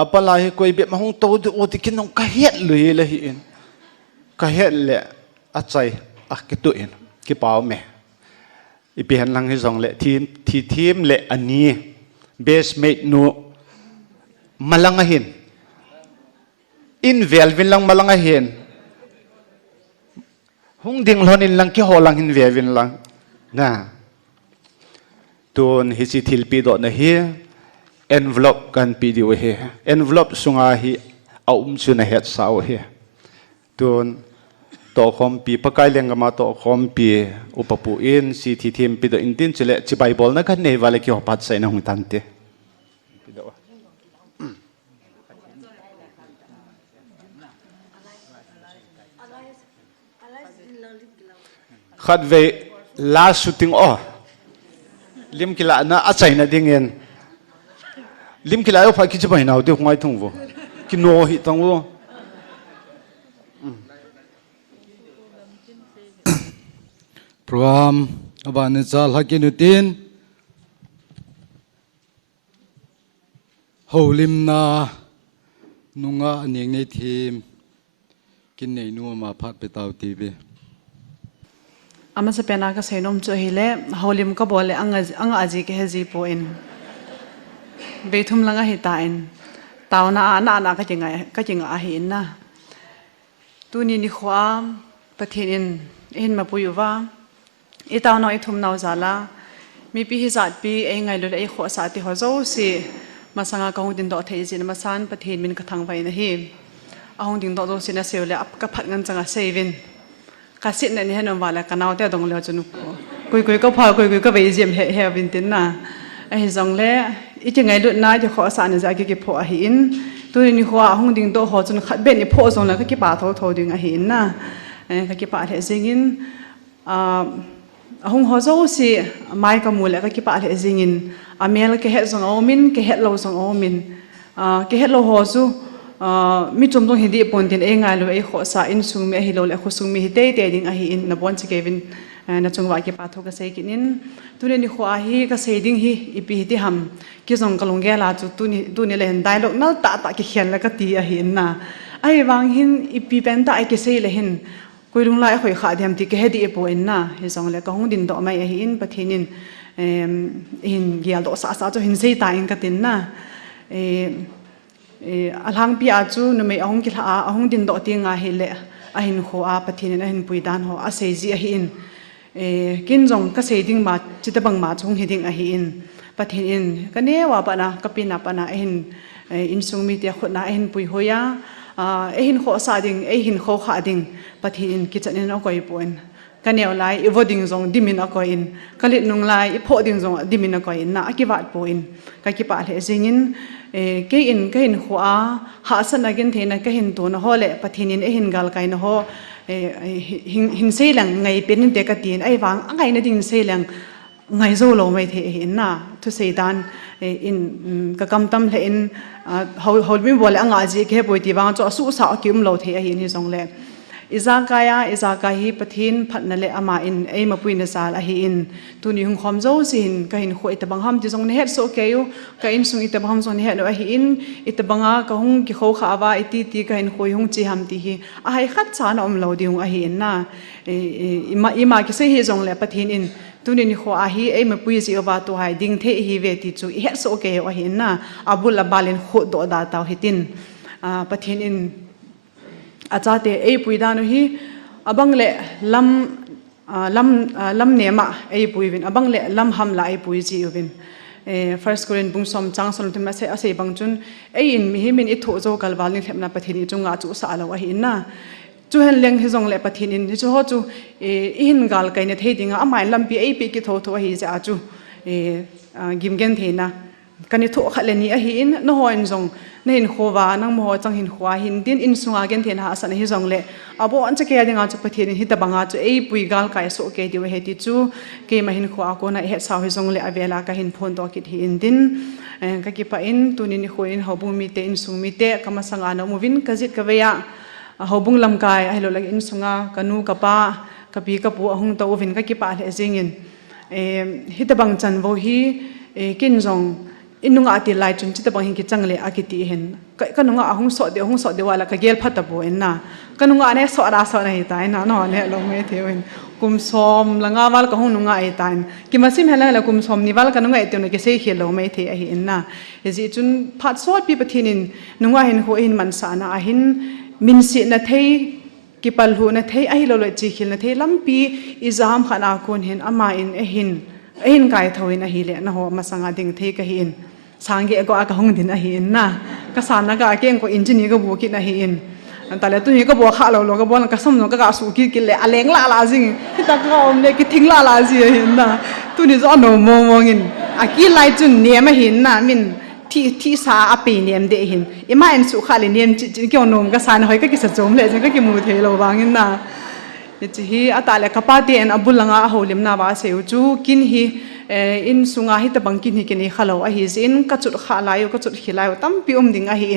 apalagi ko ibe mahong todo o tikin nong kahit luhi lahiin kahit le atsay akituin kipaw me ipihan lang hizong le team le ani best mate no malangahin involvin lang malangahin hung ding lonin lang ki holang involvin lang na tun hisitilpi do na hi envelope kan pidi he envelope sunga hi aum chuna het sao he tun to khompi pakai lengama to khompi upapu in si thi thim pido intin chile chi bible na kan nei wale ki hopat sai na hung tante pido khat ve last shooting lim kila na achai na dingen lim kilai o phai ki chibai nau te ngai thung vo ki no hi tang vo program aban chal hakinutin holim na nunga aning nei thim kin nei nu ma phat pe tau ti be ama se pena ka seinom chu hile holim ka bole anga aji ke heji po in Vangthumpehna langa hitain tauna ana ka jinga a hin na tuni ni khwa pathin in ma puyuwa i tauna i thum nau zala mi pi hi zat pi e ngai lo e kho sa ti ho zo si masanga ka hung din do thei jin ma san pathin min ka thang vai na hi a hung din do do sin a seule ap ka phat ngan changa sevin ka sit na ni hanom wala ka nau te dong le chunu koi ka pha koi ka bei jem he bin tin na a hi zong le ít ngày lúc nãy cho họ sản ra cái phô hiến tôi đi hoa không định độ họ chun khát bên đi phô xong là cái bà thâu đi ngay hiến na cái bà thế zingin không họ dâu si mai cái mùi lại cái bà thế zingin amel cái hết xong ôm min cái hết lâu xong ôm min cái hết lâu họ su mi chôm trong hindi pon tin e ngai lo e họ sa in sung mi hi lo le khu sung mi hi te ding a hi in na bon chi kevin na chung wa ke pa tho ka sei kinin tuni ni khwa hi ka sei ding hi ipi ti ham ki zong kalung ge la chu tuni le hen dialogue nal ta ki khian la ka ti a hin na ai wang hin ipi pen ta ai ke sei le hin koi lung lai khoi kha diam ti ke hedi e po in na hi zong le ka hung din do mai a hi in pathinin in gial do sa cho hin sei ta in ka tin na alhang pi a chu nu me ahung ki tha ahung din do ti nga hi le a hin kho a pathin a hin puidan ho a sei ji a hi in kin jong ka sei ding ma chitabang ma chung hi ding a hi in pathin in ka ne wa pa na ka pina pa na a hin in sung mi te khot na a hin pui hoya a hin kho sa ding a hin kho kha ding pathin in ki chanin a koi poin ka ne lai i voding jong dimin a koi in ka lit nung lai i pho ding jong dimin a koi in na ki wat poin ka ki pa le jingin ke in ka hin khwa ha san again the na ka hin to na hole pathin in a hin gal kai na ho hin sei lang ngai pen te ka tin ai wang angai na ding sei lang ngay zo lo mai the hin na thu sei dan in ka kam tam le in hol mi bol anga ji ke poi ti wang cho su sa kim lo the hin hi zong le izaka hi pathin phatna le ama in ei mapui na sal a hi in tuni hung khom zo sin ka hin khoi ta bang ham ti zong ne het so ke yu ka in sung ita bang zong ne het lo a hi in ita banga ka hung ki kho kha wa iti ti ka hin khoi hung chi ham ti hi a hai khat cha na om lo di hung a hi in na ima ki se hi zong le pathin in tuni ni kho a hi ei mapui si wa to hai ding the hi ve ti chu het so ke a hi in na abul la balin kho do da taw hitin pathin in achate ei puidanu hi abangle lam nema ei puivin abangle lam hamla ei puiji ubin first korean bungsom changson tum ase ase bangchun ei in mi himin I tho zo kalwal ni thepna pathini chunga chu sa lo hi na chu hen leng hi zong le pathinin hi chu ho chu in gal kai ne thedinga amai lampi ei pi ki tho tho hi ja chu gimgen theina kani tho khaleni a hi in no hoin zong nên khowa nang mo chang hin khwa hin tin in sunga gen then ha san hi jong le abo an cha ke dinga cha pathin hi ta banga chu ei pui gal kai so ke diwe he ti chu ke ma hin khwa ko na he sa hi jong le avela ka hin phone to kit hi in din ka ki pa in tunin khoin hobu mi te in sung mi te kama sanga no movin ka jit ka veya hobung lam kai ai lo lag in sunga kanu ka pa ka pi ka pu ahung to vin ka ki pa le jingin hi ta bang chan vo hi kin jong inunga ati lai chun chita bang hinki changle akiti hen kanunga ahung so de wala ka gel phata bo enna kanunga ne so ra so na hi tai na no ne lo me thewen kum som langa wal ka hung nunga ai tain ki masim hela la kum som ni wal kanunga ete no ke sei khel lo me the hi enna ji chun phat so pi pathinin nunga hin ho hin man sa na ahin min si na thei ki pal hu na thei ai lo lo chi khil na thei lampi izam khana kon hen ama in ehin kai thoin a hi le na ho masanga ding thei ka hin sangi ko aka hung din a hi na ka sana ka keng ko engineer ko bu ki na hi in antale tu hi ko bo kha lo ko bon ka som no ka su ki le aleng la jing ki ta ka om le ki thing la ji hin na tu ni zo no mo ngin a ki lai chun ne ma hin na min thi sa a pe nem de hin ima en su kha le nem chi ki onom ka san hoi ka ki sa chom le jing ka ki mu the lo wangin na hi atale kapati en abulanga holim na ba seu chu kin hi in sunga hi ta bangkin hi kini khalo a hi zin ka chut khalayo ka chut khilayo tam pi ding a hi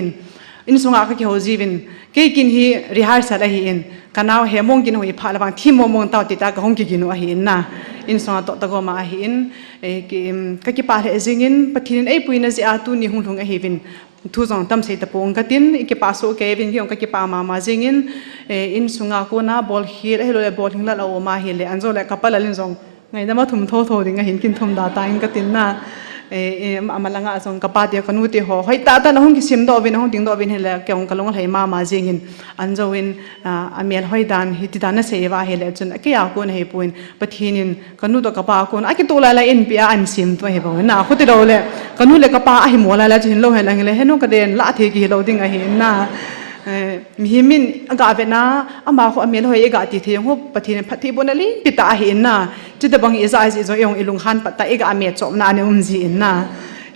in sunga ka ki ho jivin ke kin hi rehearsal a hi in kanao he mong kin hoi phala bang thi mong taw ti ta ka hong ki ginu a hi na in sunga to ta go ma a hi in ka ki pa he zingin pathin ei puina ji a tu ni hung thung a hi vin thu zong tam sei ta pong ka tin ki pa so ke vin ki ka ki pa ma jingin in sunga ko na bol hir he lo bol hingla lo ma hi le anzo le kapala lin zong ngai na ma thum tho ding a hin kin thum da ta in ka tin na amalanga zong kapati kanu ti ho hoi ta na hong ki sim do bin hong ding do bin hele kyong kalong hai ma jingin anzo win amel hoi dan hi ti dan na sewa hele chun ke ya ko ne puin pathinin kanu do kapa ko a ki to la in pia an sim to he bo na khuti do le kanu le kapa a hi mo la chin lo he lang le he no ka den la the ki lo ding a hi na mihimin aga vena ama ho amel hoi ga ti the ho pathin phathi bonali pita hi na chita bang isa is zo yong ilung han pata ega ame chom na ne umji na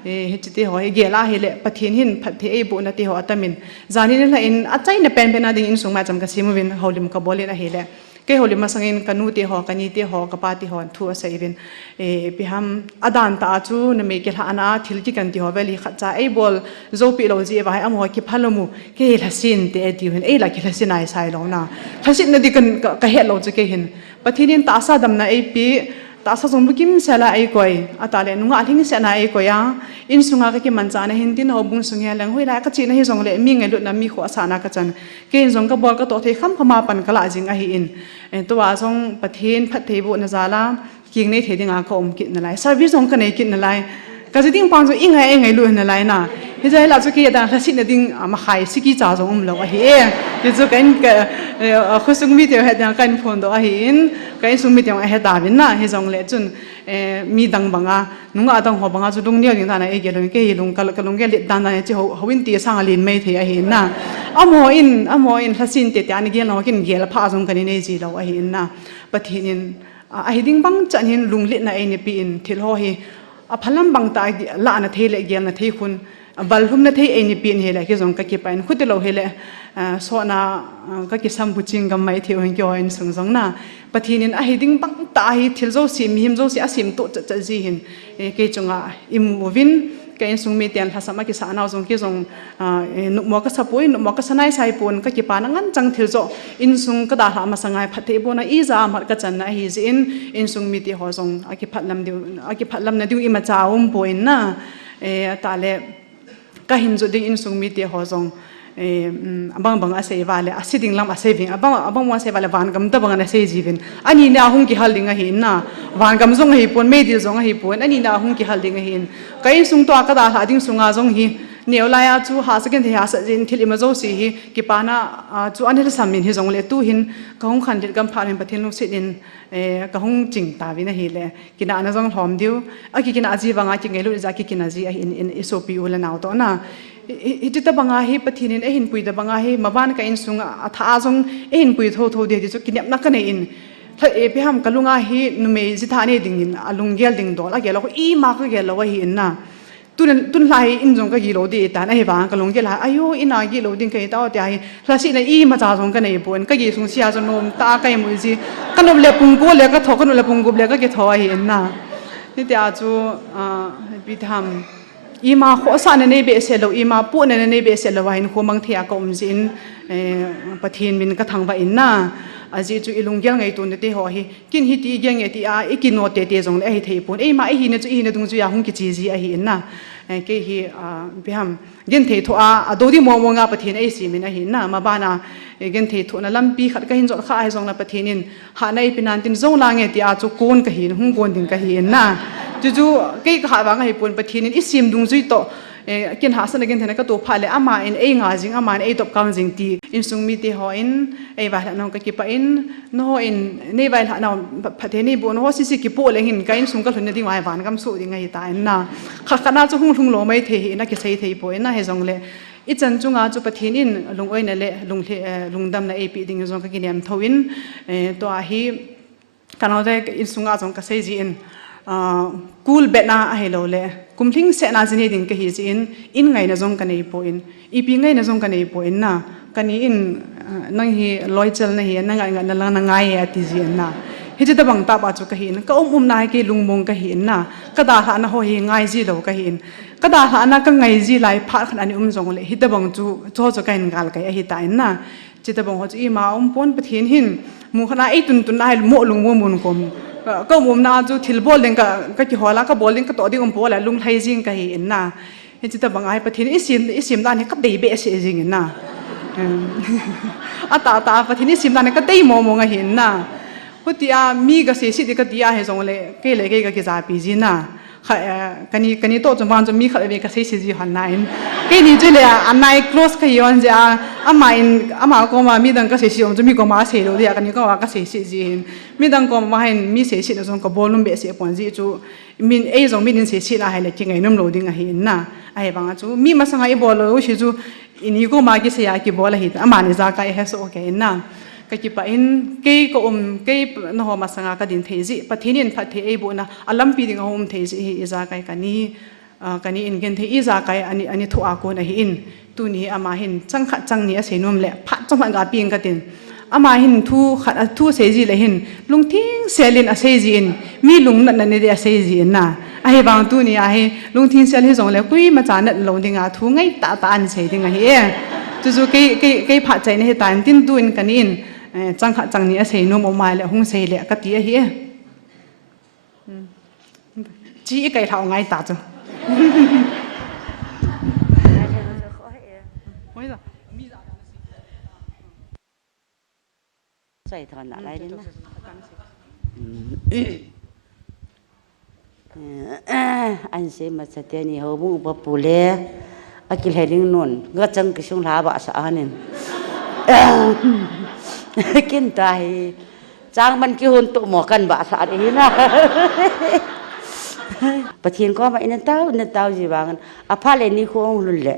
he chite ho he gela he le pathin hin phathi e bu na ti ho atamin zani la in achai na pen na ding in sung ma cham ka simovin holim ka bolena he le ke holim masangin kanu ti ho kani ti ho kapati ho thu asaivin piham adan ta chu na me ke hana thilki kan ti ho veli khacha ei bol zo pi lo ji vai amo ki phalomu ke lasin te ti hin ei la ki lasin ai sai lo na lasin na di kan ka he lo chu ke hin pathinin ta sa dam na ei pi ta sa zong bukim sala ai koi atale nunga thing se na ai koya in sunga ka ki mancha na hin tin ho bung sung he lang hoi la ka chi na hi zong le mi ngai lut na mi kho asana ka chan ke zong ka bol ka to the kham khama pan kala jing a hi in to wa zong pathin phathei bu na zala king nei thedinga ka om kit na lai service zong ka nei kit na lai ka ji ding pang zo ingai lu na lai na he jai la chu ki da la sin na ding ma khai siki cha zong lo a hi ye chu kan ka khusung mi te he da kan phone do a hi in kai sung mi te he da bin na he zong le chun mi dang banga nunga dang ho banga chu dung ne ding da na e ge lung ke lung kal kalung ge le dan na chi ho win ti sang alin mai the a hi na amo in hasin te ta ni ge no kin ge la pha zong kan ni ji lo a hi na pathinin a hi ding bang chan hin lung lit na e ni pi in thil ho hi a phalam bang ta la na the le ge na the khun bal hum na the e ni pin he la ke zong ka ki pain khut lo he le โซนาก็กิสัมบุจิงกับไม่เที่ยวหิงเกี่ยวอินสงสงน่ะปะทีนินไอดิ้งบังตาฮิทิลโจสิมหิมโจสิอาสิมตุจะจีหินเกจงอ่ะอิมูวินก็อินสุงมีเตียนภาษามากิสานเอาจงกิจงนุมอกสะปุยนุมอกสนายไซปุนก็กิปานังันจังทิลโจอินสุงก็ดาหามาสังไงพัดเทบุนะอีจามัดก็จันนะฮิจินอินสุงมีเตียหอจงอากิพัดลำดิวอากิพัดลำนะดิวอิมาจ้าปุยน่ะตาเลก็หินจุดดิ้งอินสุงมีเตียหอจงabang ase vale asiding lam ase ving abang wa se vale van gam ta bang ase jivin ani na hung ki haldinga hin na van gam zong hi pon me dil zong hi pon ani na hung ki haldinga hin kai sung to ka da ha ding sunga zong hi neolaya chu ha second ha sa jin thil ima zo si hi ki pana chu anil samin hi zong le tu hin ka hung khan dit gam pharin pathin lu sit in ka hung ching ta vi na hi le kina ana zong hlom diu aki kina aji wanga ki ngelu ja ki kina ji in sopi ula naw to na hitita banga hi pathinin hin pui da banga hi maban ka in sunga atha zong hin pui tho tho de chu kinep na ka nei in pe ham kalunga hi nume jithane ding in alunggel ding dol a gelo i ma ka gelo hi na tun lai in jong ka gilo de ta na he ba kalunggel ayo ina gilo ding kai ta ta hi lasi na i ma cha jong ka nei pon ka gi sung sia jo nom ta kai mu ji kanom le pung ko le ka tho kanom le pung go le ka ke tho hi na ni ta chu bi tham ima kho sa na nei be se lo ima pu na nei be se lo wa hin kho mang thia ko jin pathin min ka thang ba in na aji chu ilung gyal ngai tun te ho hi kin hi ti gyang e ti a ikino te te jong le hi thei pun e ma e hi na chu i na dung chu ya hung ki chi ji a hi na ke hi biham gen thei tho a adodi mo mo nga pathin e si min a hi na ma ba na gen thei tho na lampi khat ka hin jol kha ai jong na pathinin ha nei pinan tin zong la nge ti a chu kon ka hin hung kon ding ka hi na ju ke ka wa nga hi pun pathinin isim dung zui to kin ha san again thena ka to phale ama in ei nga jing ama in ei top kang jing ti in sung mi ti ho in ei wa na ka ki pa in no in nei wa na phathe ni bo no ho si si ki po le hin ka in sung ka thun ding wa van gam su ding ai ta in na kha khana chu hung lo mai the na ki sei thei po in na he jong le i chan chunga chu pathin in lung oi na le lung dam na ei pi ding jong ka ki niam thoin to a hi kanau de in sunga jong ka sei ji in cool bet na a hello le kumthing se na jini ding ka hi chin in ngai na jong ka nei po in ipi ngai na jong ka nei po in na kani in nang hi loichal na hi na ngai na lang na ngai ati ji na hi ta bang ta ba chu ka hin ka na ki lungmong ka hin na ka da ha na ho hi ngai ji lo ka hin ka da ha na ka ngai ji lai pha khan ani jong le hi ta bang chu cho kain gal ka hi ta in na chi ta bang ho chi ma pon pathin hin mu khana ei tun na mo lung mo mun komก็มุมน่าจูทิลบอลเด้งก็กี่หัวละก็บอลเด้งก็ต่อดิ้งบอลแหละลุงไทยจริงก็เห็นน่ะเห็นจิตบางไอ้ประเทศอิสิมด้านนี้ก็ได้เบสจริงน่ะตาประเทศอิสิมด้านนี้ก็ได้มองเห็นน่ะพุทธิอามีก็เสียสิทธิ์ก็ดีอาให้จงเลยเกลี่ยก็จะปีจิน่ะกันนี้โตจนวันจนมีเขาเองก็เสียสิทธิ์หันนายกันนี้จุเลยอันนาย close ก็ย้อนจะอามาก็มามีดังก็เสียสิทธิ์จนมีก็มาเสียเลยกันนี้ก็ว่าก็เสียสิทธิ์มีดังก็มาให้มีเสียสิทธิ์จนก็บอลลุ่มเบสเสียปนจีจูมีจงมีดินเสียสิทธิ์อะไรเลยที่ไงนุ่มโหลดิ้งเห็นน่ะไอ้บางจูมีมาสังไอ้บอลเลยชิจูอินี้ก็มากี่เสียกี่บอลเลยเห็นมาเนี่ยจะก็เอสโอเคน่ะก็คิดว่าอินเกย์ก็เกย์นหัวมาสังกัดดินเทจิปะทีนี้พัดเทไอ้บุญนะอัลลัมปีดิ่งหัวเทจิอิจาไกกันนี้อินกันเทอิจาไกอันนี้ทั่วกูนะอินตัวนี้อามาหินจังนี้เสียนุ่มแหละพัดจังหวะการปีนกันดินอามาหินทูเสียจีเลยหินลุงทิ้งเซลินเสียจีนมีลุงนั่นนี่เดียเสียจีนนะไอ้บางตัวนี้ไอ้ลุงทิ้งเซลินส่งเลยกุยมาจานนั่นลงดิ่งทูไงตาอันเสียดิ่งเฮียจู่ๆเกย์พัดใจในตาอันตินตัวอินกันอินจังนี้เสียนุ่มออกมาเลยหงเสียเลยก็ตีเฮียจีไก่เท่าไงตาจ้ะใส่ถอนอะไรด้วยนะอันเสียมาสเตนี่เขาบุ้งปะปูเล่อากิเลสลิงนุ่นก็จังกิชงลาบะสะอานินกินตายจางมันกี่หุ่นตุหมอกันบะสะอาดอีนะประเทศก็มาอินเตาจีบางันอาภาเลนี่คงรุ่นเละ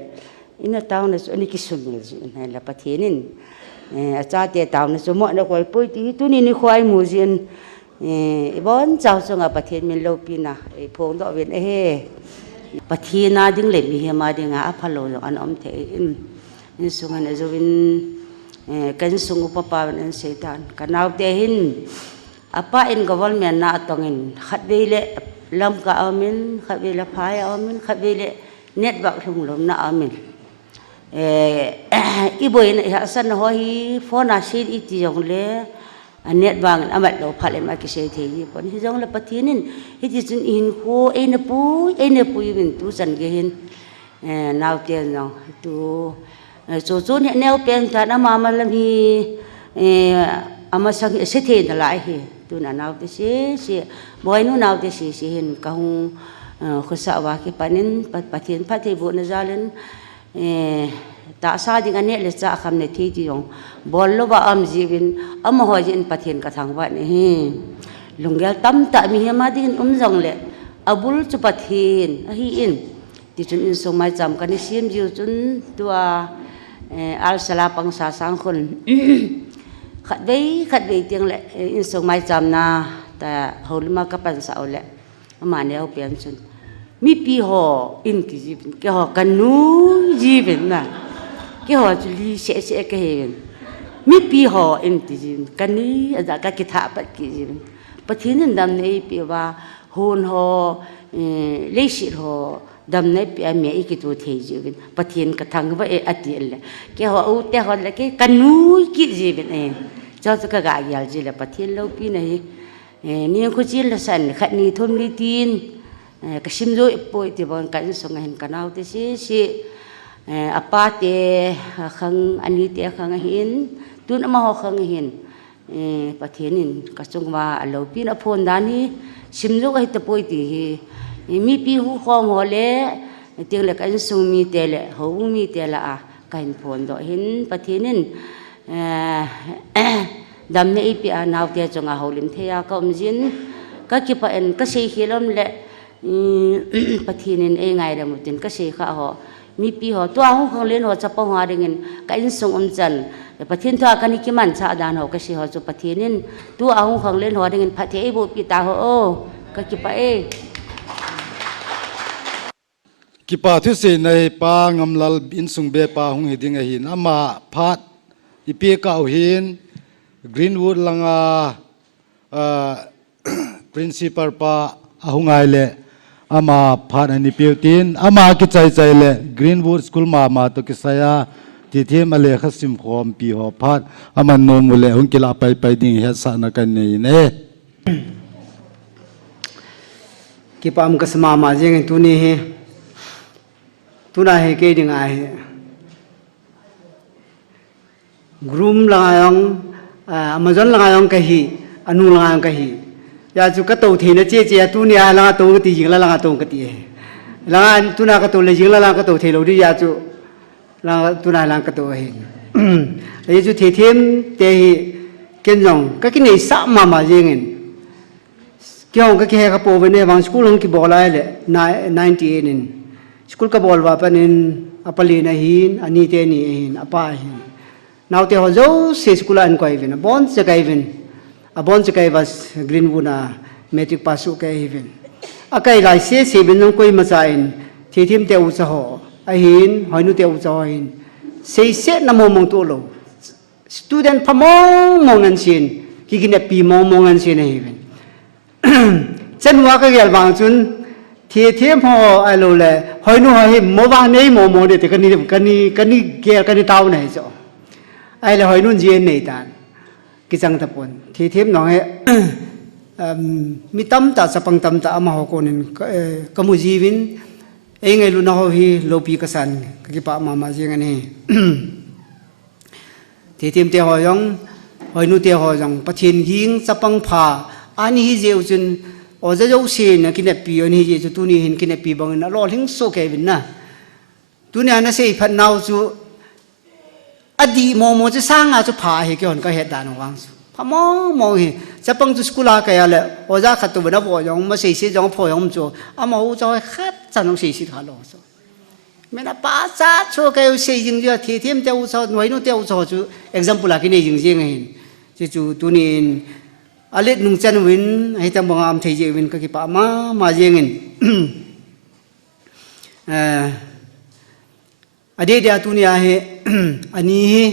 อินเตาเนี่ยส่วนนี้กิสุนเลยนั่นแหละประเทศนี้อาจารย์เตตาวเนี่ยสมมติเราคอยปุ้ยตีตัวนี้นี่คอยมูจินบอนเจ้าสงฆ์ประเทศมิลโลปีนะพงดอกเวนประเทศน่าดึงเล็บมีเฮมาดึงอาภาโลอันอมเทอิน in sungan azovin kan sungu papa in setan kanau tehin apa in government na atongin khatbele lam ka amin khatbele phai amin khatbele network thung lom na amin iboin hasan ho hi phone asid iti jong le net bang amat lo phale ma ki se the pon hi jong la pathinin hi ji chun in ko ene pu bin tu san ge hin naw tiền no tu so so ne neo pen ta na ma ma lam hi ama sang se the na lai hi tu na naw te se boy nu naw te se hin ka hu khusa wa ki panin pathin phathi bu na zalen ta sa ding ane le cha kham ne thi ji yong bol lo ba am jibin am ho jin pathin ka thang ba ne hi lunggel tam ta mi ma din jong le abul chu pathin a hi in ti chun in so mai cham kan sim jiu chun tua al sala pang sa sang khun khat bei tiang le in so mai cham na ta holma ka pan sa ole ma ne au pian chun mi pi ho in ki jibin ke ho kanu jibin na ke ho chu li se ke hen mi pi ho in ti jin kani ada ka ki tha pat ki jin pathin dam nei pi wa hon ho le shi ho dam nei pi me ki tu the jibin pathin ka thang ba e ati le ke ho u te ho le ke kanu ki jibin e cho ka ga yal ji le pathin lo pi nei ni ko chin la san khat ni thum li tin ka sim zo poi ti bon kan so ngahin kanau te si apa te khang ani te khang hin tun ma ho khang hin pathinin ka chungwa alo pi na phone dani sim zo ga te poi ti mi pi hu khom ho le tiang le kan sung mi te le ho mi te la a kan phone do hin pathinin dam ne ipi a naw te chunga holim theya ka umjin ka ki pa en ka sei hilom le pathinin e ngai ra mutin ka sei kha ho mi pi ho to hu khong len ho chapa ha ringin ka in sung chan pathin tha kan ki man cha dan ho ka sei ho chu pathinin tu a hu khong len ho ringin phathe e bo pi ta ho o ka ki pa e ki pa thu se nei pa ngamlal in sung be pa hung hiding a hin ama phat ipi ka hin greenwood langa principal pa ahungai le ama phat ani piutin ama ki chai le greenwood school ma to ki saya ti them ale khasim khom pi ho phat ama nom le hung kila pai ding he sa na kan nei ne ki pam ka sama ma jeng tu ni he tu na he ke ding a he groom lang amazon lang ka hi anu lang ka hi ya chu ka to the na che tu ni a la to ti jing la to ka ti la tu na ka to le jing la ka to the lo di ya chu la tu na lang ka to he ai chu the them te hi ken jong ka ki nei sa ma jeng en kyong ka ki he ka po ve ne wang school hong ki bola le 98 in school ka bol wa pa nin apali na hin ani te ni hin apa hin now te ho zo se school an ko even bon se ka even a bon se ka was greenwood na metric pass u ka even akai lai se bin nong koi ma sa in thi thim te u sa ho a hin hoinu te u sa ho hin se na mong to lo student phamong mong an sin ki ne pi mong an sin even chen wa ka gel bang chun thi thim ho a lo le hoinu ho hi mo ba nei mo de te kani ge taw nei so ai là hỏi nun gì này ta cái trang tập quân thì thêm nói mi tâm ta sapang tâm ta ama ho konin kamu jivin ai ngai lu na ho hi lopi kasan cái pa mama jing ani thì thêm te ho yong hỏi nu te ho yong pathin hing sapang pha ani hi jeu chun o za jau se na ki ne pi ani ji chu tu ni hin ki ne pi bang na lo hing so ke vin na tu ne na se phat nau chu adi mo chu sang a chu pha he ke hon ka he dan wang pha mo he sapang chu skula ka ya le o za khat tu na bo yong ma se jong pho yong chu a mo u cho khat chan nong se tha lo so me na pa cha chu ke se jing jo thi them te u so noi nu te u so chu example a ki ne jing jing hin chu tu ni alet nung chan win ai tam bang am thei je win ka ki pa ma jing in อดีตตัวนี้เฮอันนี้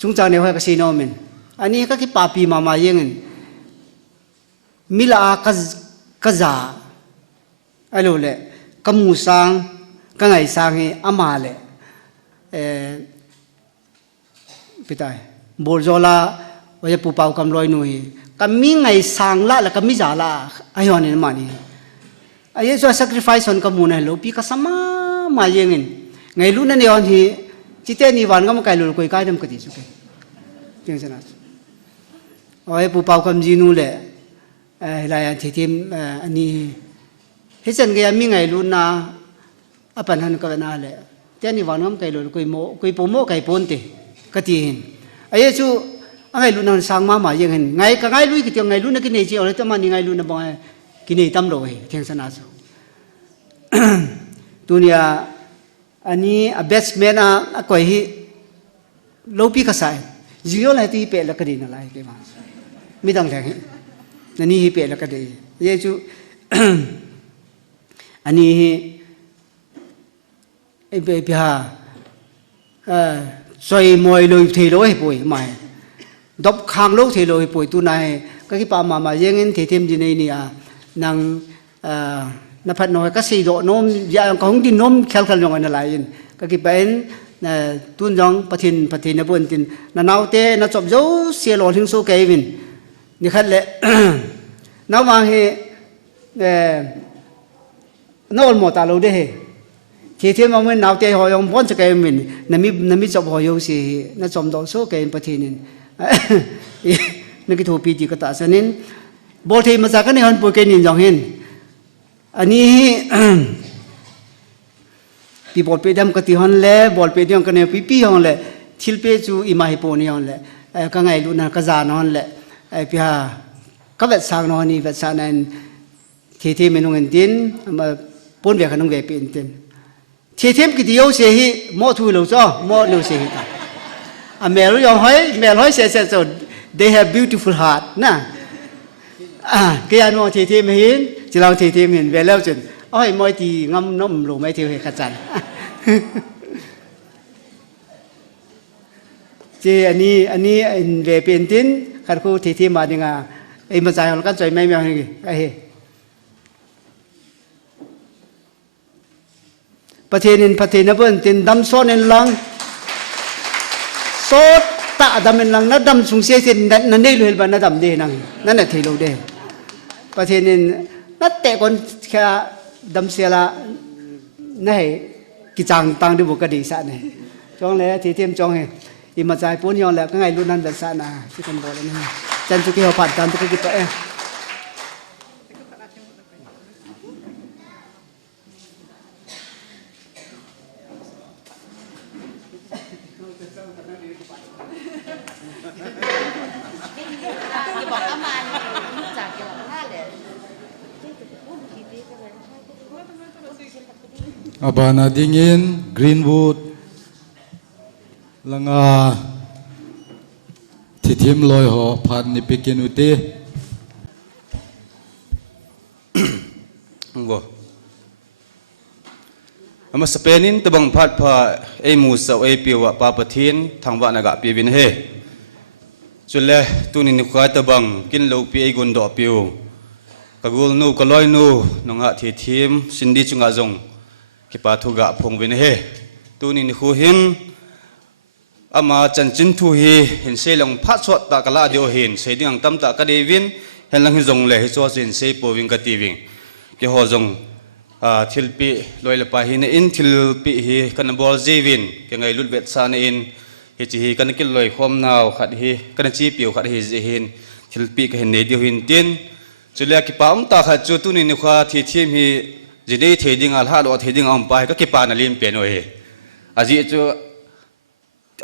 จุงจางเนี่ยเขาก็ซีโนเมนอันนี้ก็คือปาปีมาเยงินมิลากซาไอ้ลูเล่กมูสังก็ไงสังเฮอามาเล่พิจารบอลโจลาว่าจะปูเป่ากำลอยหนุ่ยก็มีไงสังละแล้วก็มีจ่าละไอ้คนนี้มานี่ไอ้ส่วน sacrifice คนกมูนั่นลูปีก็สมาเยงินไงลูนั่นเนี่ยคนที่จิตเตนี่วันก็มาไกลลูคุยกันก็ดีสุดจริงๆนะโอ้ยปูเป่ากำจีนูเล่ลายที่ทีมอันนี้เห็นกันยังมีไงลูน่าอปันหันก็เป็นอะไรเจ้านี่วันก็มาไกลลูคุยปูโมไกลปนเตก็ที่เห็นไอ้ชูไงลูนั่นสังมาอย่างเห็นไงก็ไงลูก็ที่ไงลูนั่นกินเจียวเลยแต่มันไงลูนั่นบอกกินตั้มโลยเที่ยงสนาสุตัวเนี้ยอันนี้เบสแมนก็ให้โลปีก็ใส่จิโอเลยที่เปล่าก็ดีนั่นแหละที่มาไม่ต้องแข่งนั่นนี่เปล่าก็ดีเยซูอันนี้ไอ้เบียสวยมวยเลยทีโลให้ป่วยไม่ดบคางโลทีโลให้ป่วยตัวนายก็ที่ป่ามาเยงินที่เทียมจีนนี่นางนับพัดน้อยก็สีโดนมยาของดินนมแคลอย่างนั้นอะไรก็ที่เป็นตุนยองปะทินนบุญทินนาวเตนจบเจ้าเสียหล่อถึงโซเกวินนี่ขัดเลยนาวมาเฮนาวหมดตาลูเดเที่ยวมาเมื่อนาวเตหอยองป้อนจะเกวินนั่นมีจบหอยองสินั่นจบดอกโซเกวินปะทินนั่นก็ถูกปีจิกตาสนินบอลทีมาจากกันในฮันปุยเกนินจองเห็นอันนี้ปีบอลเปดมกติฮันเล่บอลเปดมกันเนี่ยปีฮันเล่ทิลเปจูอิมาฮิโปนี่ฮันเล่ก็ไงลูนันก็จานฮันเล่พี่ฮะก็เวทสางนอนี่เวทสางนั้นที่เมนูเงินดินมาปนเวกันนุ่งเวเป็นดินที่กิติโยเสียหิมอทุยลูจ้อมอลูเสียหิตาเมรุยองห้อยเมรุยเสียเสียจน they have beautiful heart นะก็ยังมองที่ไม่เห็นจะเราที่เห็นเวลาจนอ้อยมอยตีงำน้ำหลงไม่เที่ยวขจันเจอันนี้เวเป็นตินขัดคู่ที่มาดีงาไอ้มาใจของกันใจไม่เอาไงไอ้ประเทศนั้นเพิ่นตินดำซ้อนในหลังโซดตาดำในหลังนัดดำสูงเสียสินั่นได้เลยบ้านนัดดำเดนังนั่นแหละที่เราเดประเทศนี้นัดแต่คนแค่ดำเสียละนี่กิจางตังดูบุกดีสันนี่จองเลยที่เทียมจองให้อิมาใจปุ้นยองแล้วก็ไงรุ่นนั้นแบบสันนะที่คนบอกเลยนะจันทุกที่เขาผ่านจันทุกที่ตัวเองAbana dingin Greenwood langa thithim loi ho phan ni pikinuti ngo ama Spainin tabang phat pha ei mu sau ei piwa pa pathin thangwa naga pi bin he chule tunin ni khwa tabang kin lo pi ei gun do piu kagul nu kaloi nu nonga thithim sindi chunga jong kipa thuga phong vin he tunin ni khu hin ama chanchin thu hi hin se long pha chot ta kala dio hin se ding tam ta ka devin hen lang hi jong le hi cho sin se po wing ka ti wing ke ho jong thilpi loila pa hin in thilpi hi kan bol jewin ke ngai lut bet sa ne in hi chi hi kan kil loi khom naw khat hi kan chi piu khat hi je hin thilpi ka hin ne dio hin tin chule ki pa ta kha chu tunin ni kha thi thim hi jidei theding al ha lo theding am pa ka ki pa na lim pen o he aji chu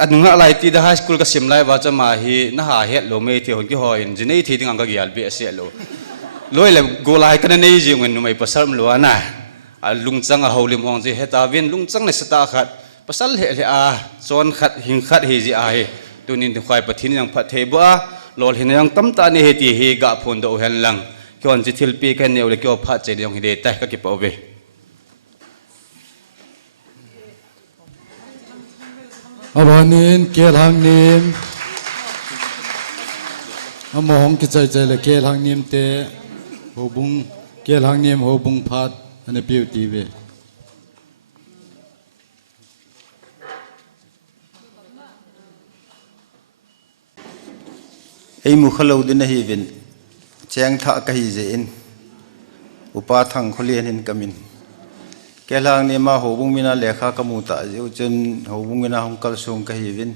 anunga lai ti da high school ka simlai wa chama hi na ha het lo me thi hon ki ho in jinei theding ang ka gyal be se lo loi le go lai ka nei ji ngun mai pasal lo na a lungchang a holim hong ji heta win lungchang ne sata khat pasal he le a chon khat hing khat hi ji a he tunin thi khwai pathin yang phat the ba lol hin yang tam ta ne he ti hi ga phon do hen lang kon ji thilpi kan ne le kyo pha che dong hi de tai ka ki pa ve abanin kelhang nim among ki chai chai le kelhang nim te hobung kelhang nim hobung phat ane beauty ve ei mu khalo din hi vin cheng tha ka hi je in upa thang kholian in kamin kelang ni ma hobung mina lekha kamu ta ju chen hobung mina hong kal song ka hi vin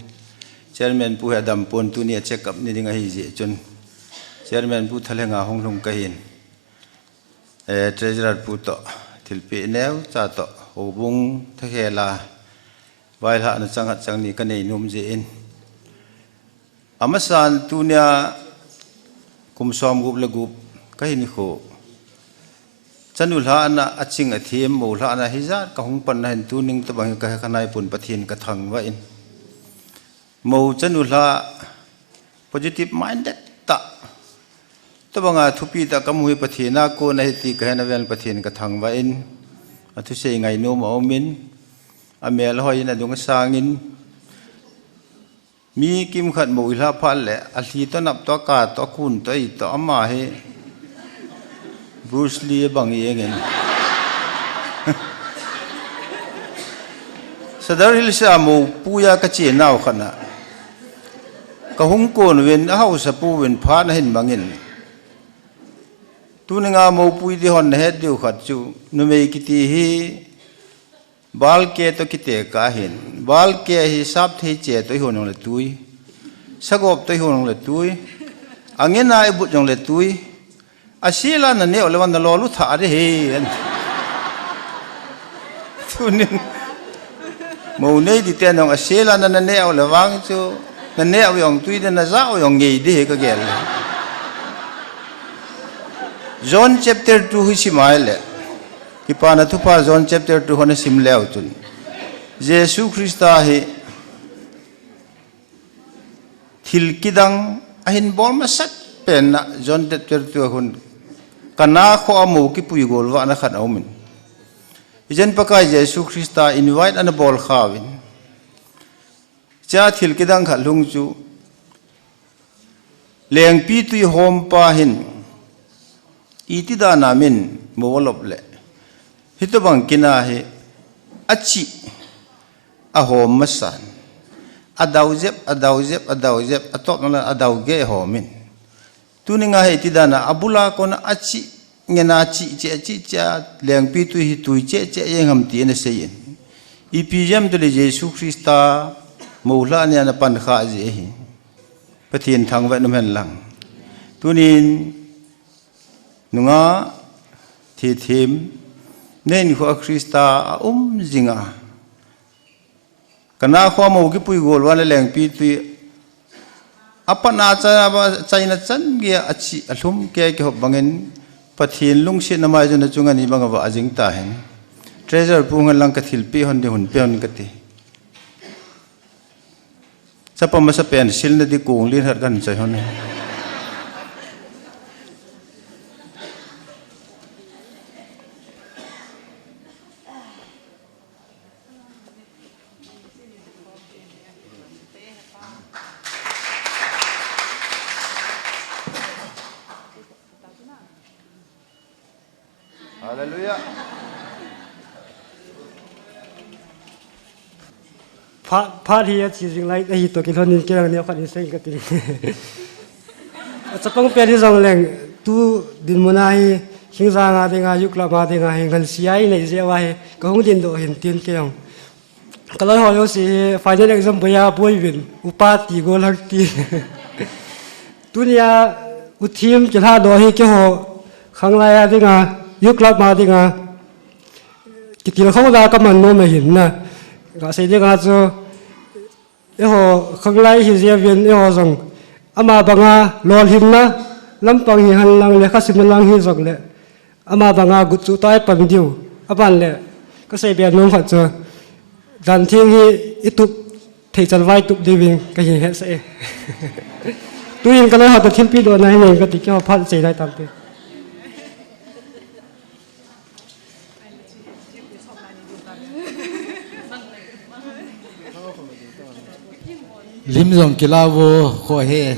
chairman pu adam pon tu ni check up ni dinga hi je chun chairman pu thalenga hong lung ka hin treasurer pu to thilpi new cha to hobung thela vai ha na chang chang ni ka nei num je in amasan tunia kumsom gup le gup kai ni kho chanul ha na aching athiam mo la na hizat ka hung pan hen tuning ta bang ka khanai pun pathin ka thang wa in mo chanul ha positive minded ta ta banga thupi ta kamu pathina ko na ti ka na vel pathin ka thang wa in athu sei ngai no mo min amel hoi na dung sangin mi kim khat mo ila phal le a hli to nap to ka to kun to I to ama he Bruce Lee bang yegen sadar hil sa mo puya ka che naw khana ka hung kon wen a hau sa pu wen pha na hin bangin tu nga mo pui di hon he diu khat chu nu me ki ti hi bal ke to kite ka hin bal ke hi sap the che to honong le tui sagop to honong le tui angena I but jong le tui asila na ne olewan lo lu tha re he tunin mo nei di ten ong asila na ne olewang chu na ne yong tui de na za yong ngei de ka gel John chapter 2 hi simaile Kipana thupa John chapter 2 hone simleu chun Jesus Christa hi thil kidang ahin bol ma sat pen na John chapter 2 hun kana kho amu ki pui gol wa na khat aumin ijen pakai Jesus Christa invite an bol khawin cha thil kidang kha lung chu leng pi tui hom pa hin iti da namin mowolop le hitobang kina he achi ahom masan adaujep atop na adauge homin tuninga he tidana abula kona achi ngena chi cha lengpi tu hi tu che yengam ti na seyin ipijam de Jesus Christa moula ne na pan kha je hi pathin thangwa numen lang tunin nunga thim nên kho Krista zinga kana kho mo ki pui gol wala leng pi tui apana cha ba chaina chan ge achi alhum ke ke hob bangin pathin lung se namai jona chungani banga ba ajing ta hen treasure punga lang ka thil pi hon de hun pe hon ka ti chapa ma sa pen sil na di kong lin har kan chai hon Hallelujah. Phát hi chỉ riêng lại đây tôi cái thôn kia này phát đi xây cái gì, chắc không phải đi dòng leng tu din mana hi sinh ra ngã đi ngã yuk la ngã đi ngã hình gần siai này dễ vậy, có không din độ hiện tiền kia không, cái lời hỏi là final exam bây giờ bôi vin, upati gol hắc ti, tu nia uthim chỉ là đồ hi cái hồ khang lại đi ngã yuk la ngã đi ngã, cái tiền không ra cái mình nó mà hiện na. Gak saya dia ngaco, khang lai hi dia vien zong, ama banga lol himna, lampang hi han lang le khasim lang hi zong le, ama banga gutsu tai pan diu, apan le, ka sai bian nom khat cho, dan thing hi itup thei chan vai tup diving ka hi he sai, tuin kana ha ta thil pi do nai nei ka ti ka phat sei dai tam pe. thum jong kilawo kho he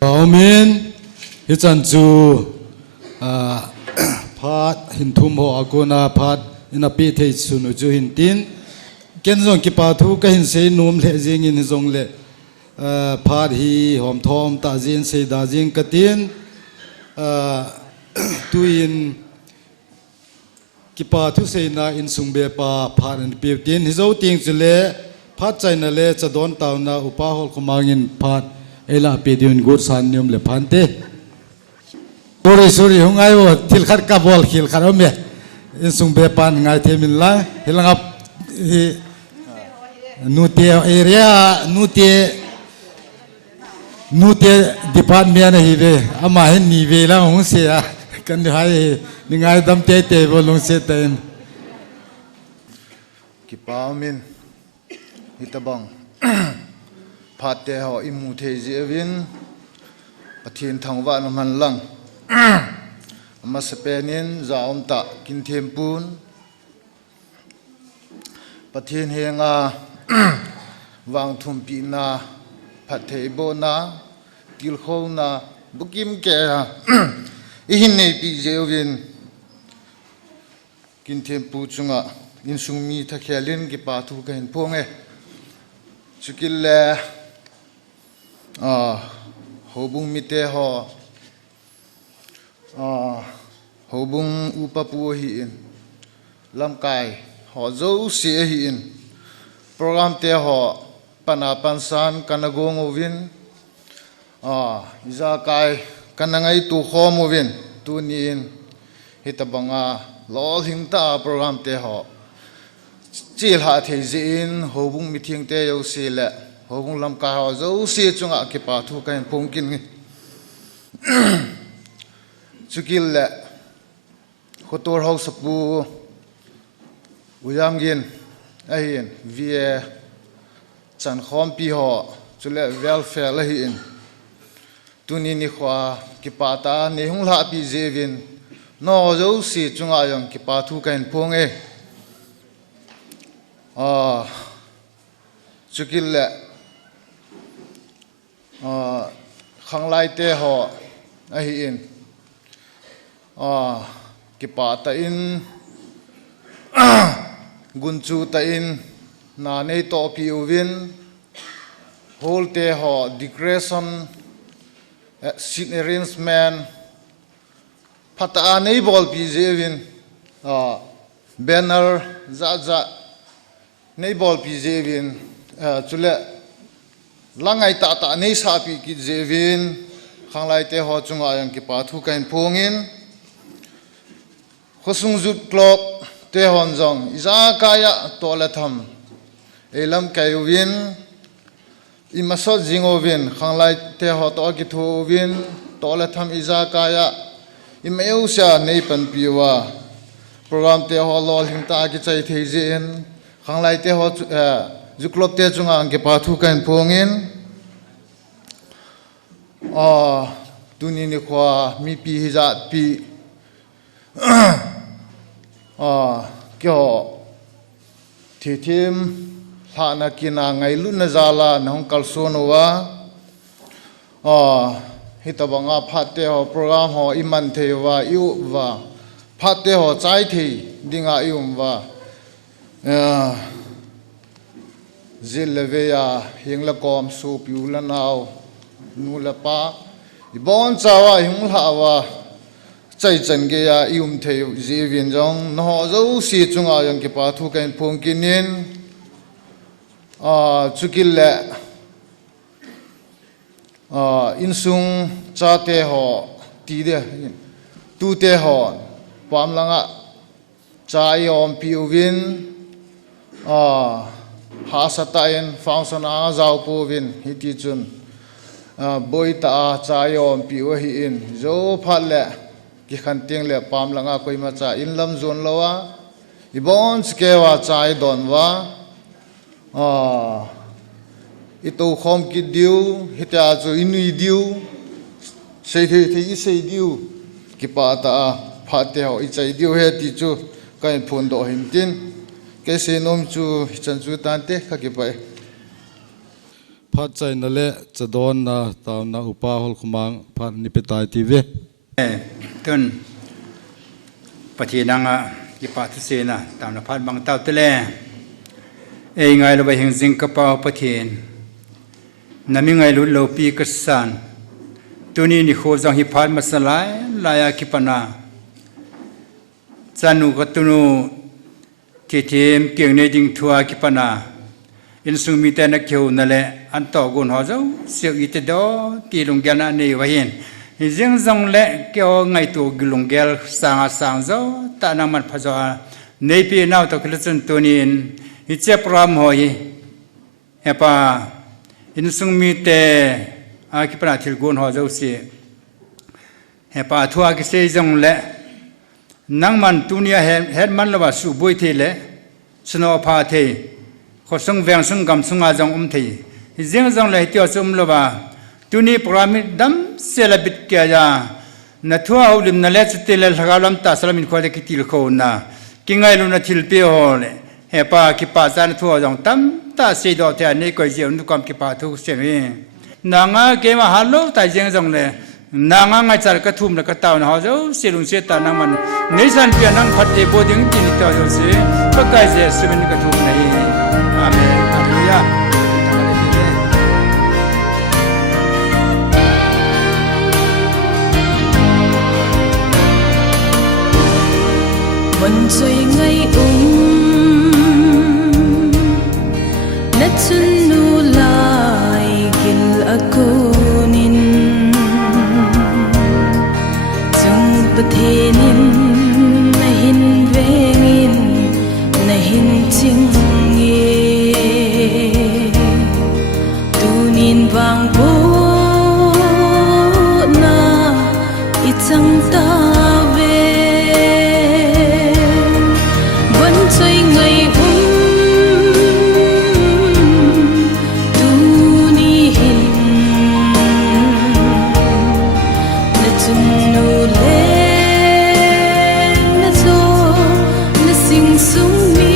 Amen hi chan chu phat hin thum ho akona phat ina pi thei chunu chu hin tin ken jong ki pa thu ka hin sei num le jing in jong le phat hi hom thom ta jin sei da jing ka tin tu in ki pa thu sei na in sung be pa phat an pi tin hi zo ting chu le phat chai na le cha don taw na upa hol khomangin phat ela pi din gur san nyum le phante sorry hungai wo til khat ka bol khil kharo me in sung be pan ngai themin la hilangap hi nutie area nutie department hi ve ama hin ni ve la hong se a kan hai ni ngai dam te te bolong se ten ki paumin hitabang phate ho imu the jewin pathin thangwa no man lang ama sepenin zaom ta kin thempun pathin henga Vangthumpehna phathei bona tilkhona bukim ke ihin nei pi jewin kin thempu chunga insungmi thakhelin ki pa thu ka hin ponge chukille hobung mite ho hobung upapu hi in lamkai ho zo si hi in program te ho pana pansan kanagong ovin iza kai kanangai tu khom ovin tu ni in hitabanga lol hingta program te ho chil ha thei zin hobung mithing te yo si le hobung lam ka ho zo si chunga ki pa thu kan pongkin ngi chukil le khotor ho sapu uyamgin ahin vie chan khom pi ho chule welfare la hi in tuni ni khwa ki pa ta ni hung la pi jevin no zo si chunga yong ki pa thu kan ponge chukil le khanglai te ho ahi in ki pa ta in gunchu ta in na nei to pi uvin hol te ho decoration seat arrangement phata nei bol pi jevin banner za nei bol pi jevin chule langai ta nei sa pi ki jevin khanglai te ho chunga yang ki pa thu kain phongin khosung zut clock te hon jong iza kaya to la tham elam kayuwin imasot jingovin khanglai te ho to ki thuvin to la tham iza kaya imeu sha nei pan piwa program te ho lol hingta ki chai theijin khanglai te ho juklop te chunga angke pa thu kan phongin tuni ni khwa mi pi hijat pi kyo Thethem thana kina ngai lu na zala nong kalsonowa hitabanga phate ho program ho iman thewa yu wa phate ho chai thei dinga yum wa zilveya hingla kom su piula naw nula pa ibon chawa hingla wa chai chan ge ya yum thei jivin jong no zo si chunga yang ki pa thu kan phong kinin chukil le insung cha te ho ti de tu te ho pam langa chai om piuvin ha satain function a zau povin hiti chun boita chai om piu hi in zo phat le ki khan ting le pam langa koi ma cha in lam zon lowa ibon skewa chai don wa ito khom ki diu hita chu inui diu sei thì sei diu ki pa ta pha te ho i chai diu he ti chu kai phun do him tin ke se nom chu chan chu tan te kha ki pai phát chạy nale chadon na tao na upa hol khumang phát nipetai tv tun pati nanga ipa tu se na tao na phát bang tao tele ei ngai lo ba hing jing ka pa pathin nami ngai lu lo pi ka san tuni ni kho jang hi phát masalai laya ki pana chanu ka tunu ti them kyeng ne ding thua ki pana in sung mi te na kyo na le an to gun ho zo siu i te do ti lung gyan na ni wa hin jing zong le kyo ngai tu gulung gel sang sang zo ta na man pha zo nei pi nau to khlachun tunin hi che pram ho hi he pa in sung mi te a ki pra thil gun ho zo si he pa thua ki se zong le nang man tunia head man lo ba su boi the le sno pha the khó sung vàng sung gam sung a jong thi riêng jong le tiêu sum lo ba tu ni pyramid dam se la bit kya ya na thua au lim na le chute le lagalam ta salamin ko le kitil ko na kingai lu na thil pe ho le he pa ki pa san thua jong tam ta se do te ne ko je nu kam ki pa thu se me na nga ke ma halo ta riêng jong le na nga ngai char ka thum la ka taw na ho jo se lung se ta na man nei san pia nang phat e bo ding tin ta jo se pa kai je sumin ka thum nei Amen. Hallelujah.วันใจไงนัดฉันนูลายกิลอากูนินจงประเทนินนาหินเวงินนาหินจิงvang bo na ichang ta ve vẫn chơi ngày tu ni hin na chun nu le na zo na sing sung mi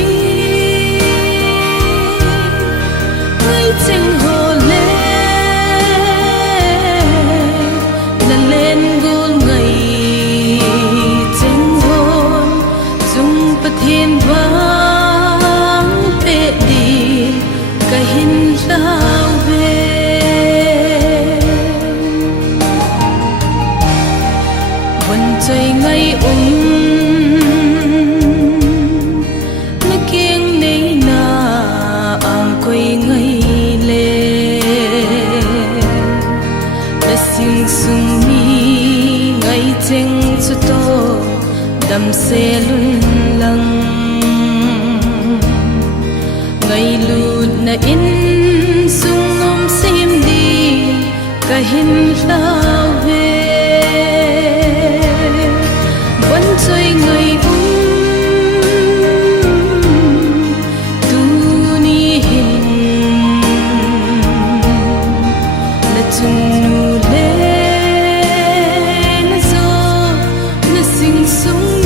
ngay chang ho thiên vang pe đi cả hin lao về vẫn chơi ngày nó kiêng nay na ang quay ngày lệ đã sinh sung mi ngày chênh cho to đam se lun lang ngày lụt na in sung om sim đi cả hin lao về vẫn chơi ngày tu ni hin na chung nu le na zo na sing sung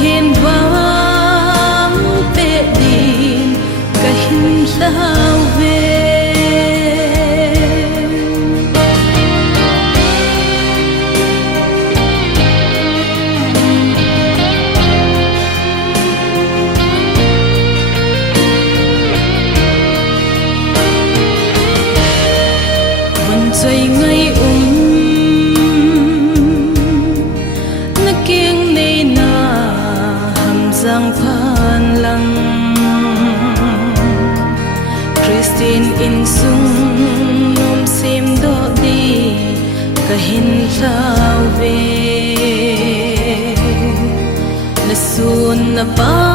thiên vang pe đi cả hin lao về vẫn chơi ngày nó kiêng nay na giang phan lang Christine in sung nom sim do đi cả hin lao về na sun na pa